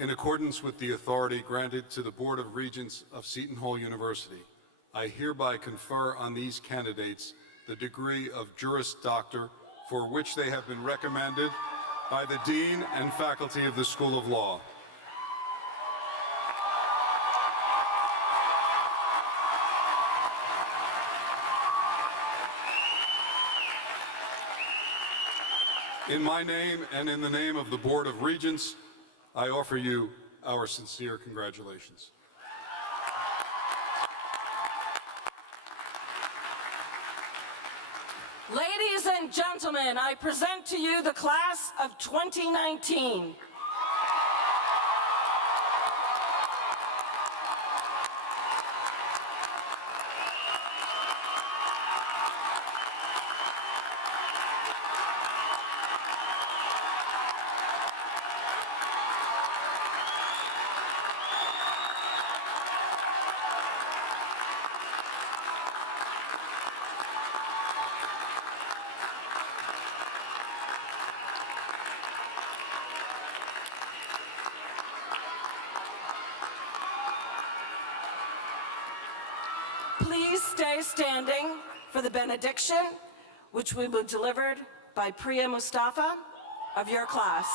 In accordance with the authority granted to the Board of Regents of Seton Hall University, I hereby confer on these candidates the degree of Juris Doctor, for which they have been recommended by the Dean and faculty of the School of Law. In my name and in the name of the Board of Regents, I offer you our sincere congratulations. Ladies and gentlemen, I present to you the class of 2019. Please stay standing for the benediction, which will be delivered by Priya Mustafa of your class.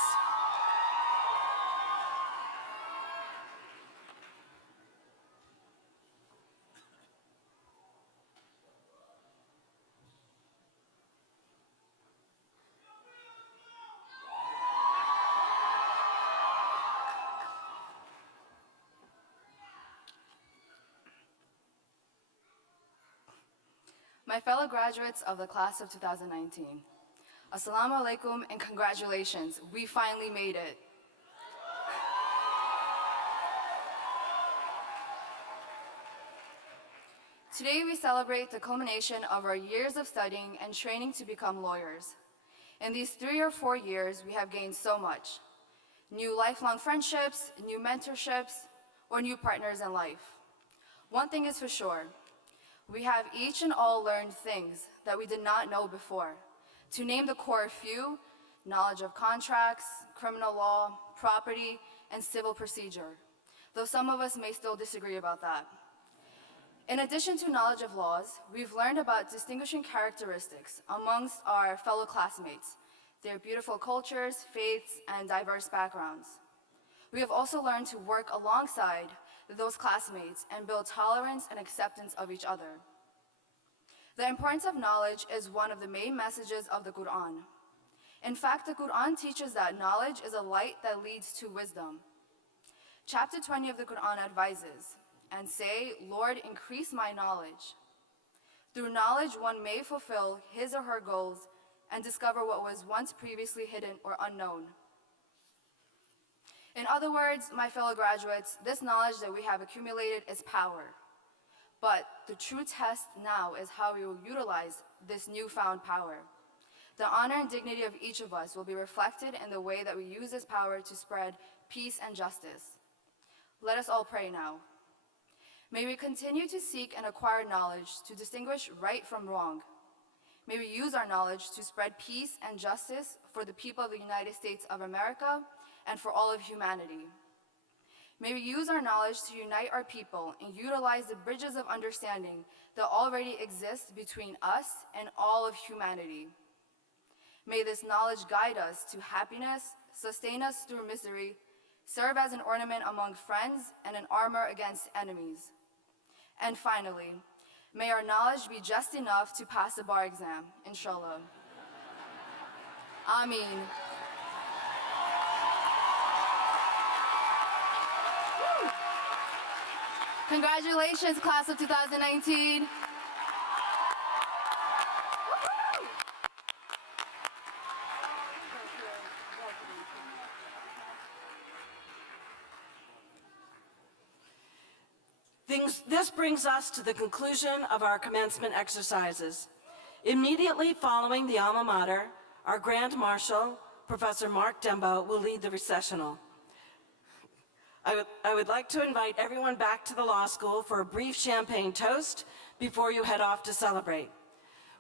My fellow graduates of the class of 2019, Assalamu alaikum and congratulations. We finally made it. Today we celebrate the culmination of our years of studying and training to become lawyers. In these 3 or 4 years, we have gained so much. New lifelong friendships, new mentorships, or new partners in life. One thing is for sure, we have each and all learned things that we did not know before. To name the core few, knowledge of contracts, criminal law, property, and civil procedure, though some of us may still disagree about that. In addition to knowledge of laws, we've learned about distinguishing characteristics amongst our fellow classmates, their beautiful cultures, faiths, and diverse backgrounds. We have also learned to work alongside those classmates and build tolerance and acceptance of each other. The importance of knowledge is one of the main messages of the Quran. In fact, the Quran teaches that knowledge is a light that leads to wisdom. Chapter 20 of the Quran advises, and say, Lord, increase my knowledge. Through knowledge, one may fulfill his or her goals and discover what was once previously hidden or unknown. In other words, my fellow graduates, this knowledge that we have accumulated is power. But the true test now is how we will utilize this newfound power. The honor and dignity of each of us will be reflected in the way that we use this power to spread peace and justice. Let us all pray now. May we continue to seek and acquire knowledge to distinguish right from wrong. May we use our knowledge to spread peace and justice for the people of the United States of America and for all of humanity. May we use our knowledge to unite our people and utilize the bridges of understanding that already exist between us and all of humanity. May this knowledge guide us to happiness, sustain us through misery, serve as an ornament among friends and an armor against enemies. And finally, may our knowledge be just enough to pass the bar exam, inshallah. Ameen. Congratulations, class of 2019. This brings us to the conclusion of our commencement exercises. Immediately following the alma mater, our Grand Marshal, Professor Mark Dembo, will lead the recessional. I would like to invite everyone back to the law school for a brief champagne toast before you head off to celebrate.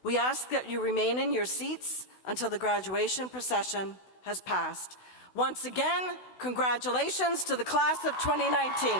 We ask that you remain in your seats until the graduation procession has passed. Once again, congratulations to the class of 2019.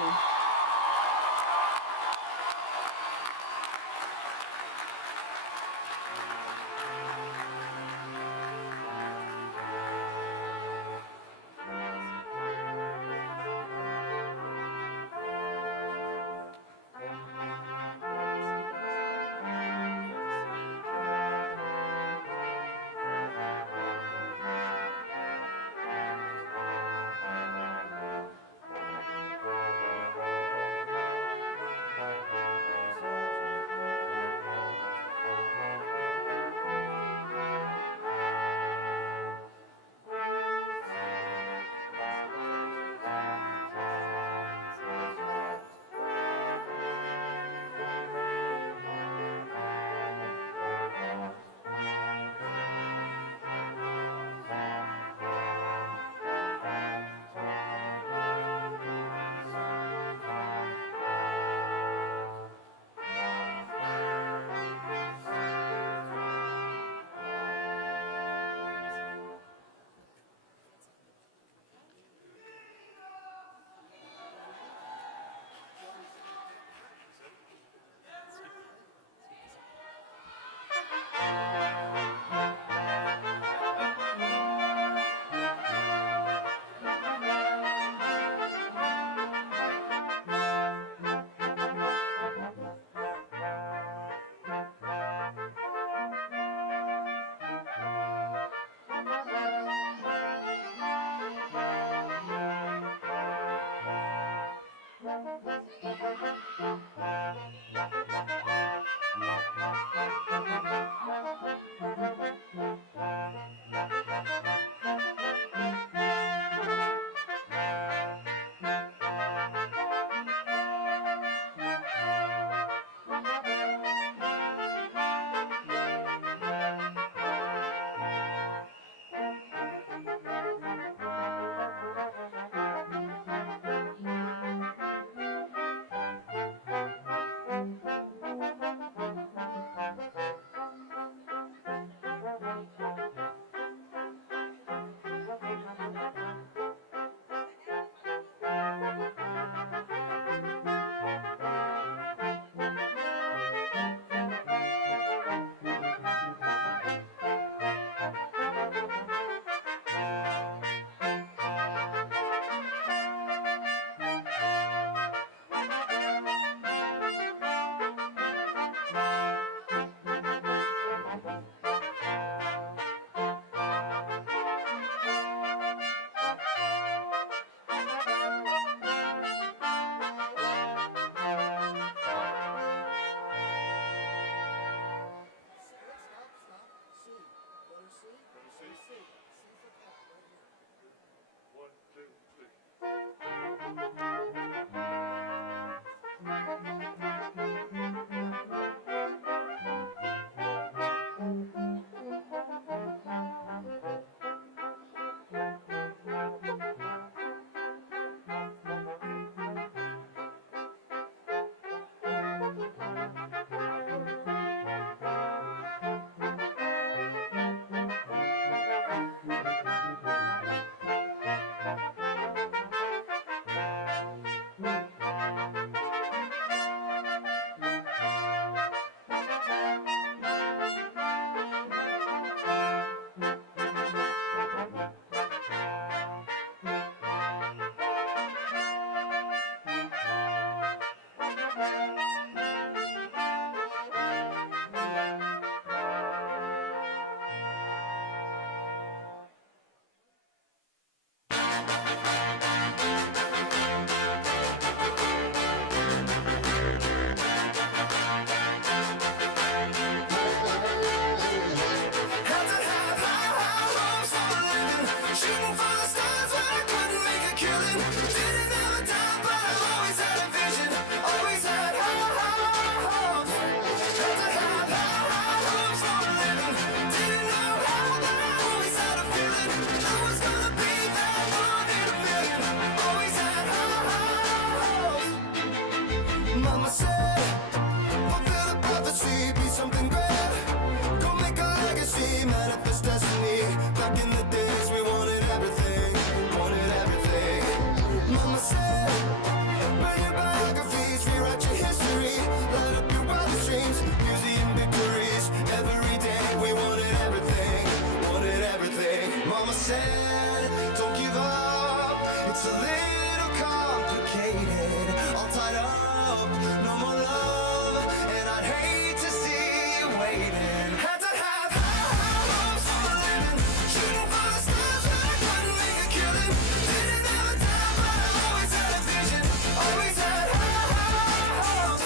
said, don't give up, it's a little complicated. All tied up, no more love, and I'd hate to see you waiting. Had to have high hopes for a living, shooting for the stars but I couldn't make a killing. Didn't have a doubt but I always had a vision, always had high hopes.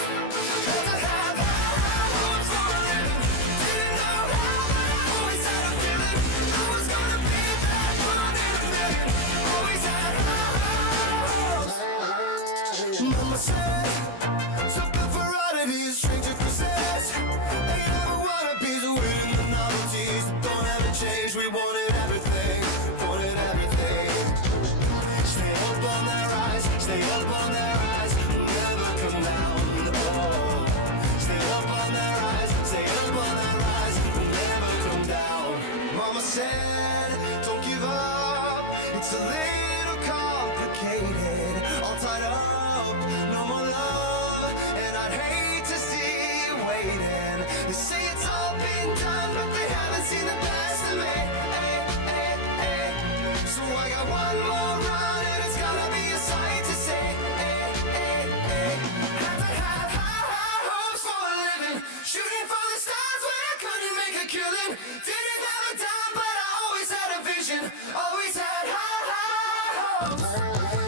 Had to have high hopes for a living, didn't know how but I always had a feeling I was gonna be that one in a million. Always had high hopes. Mama said, something for oddities, stranger possess. They never wanna be the winning the novelties that don't ever change. We wanted everything, wanted everything. Stay up on their eyes, stay up on their eyes, never come down. Oh, stay up on their eyes, stay up on their eyes, never come down. Mama said, don't give up, it's a little complicated. All tied up, no more love, and I'd hate to see you waiting. They say it's all been done, but they haven't seen the best of me. Hey, hey, hey. So I got one more run, and it's gotta be a sight to see. Hey, hey, hey. Had to have high hopes for a living, shooting for the stars when I couldn't make a killing. Didn't have a dime, but I always had a vision, always had high hopes.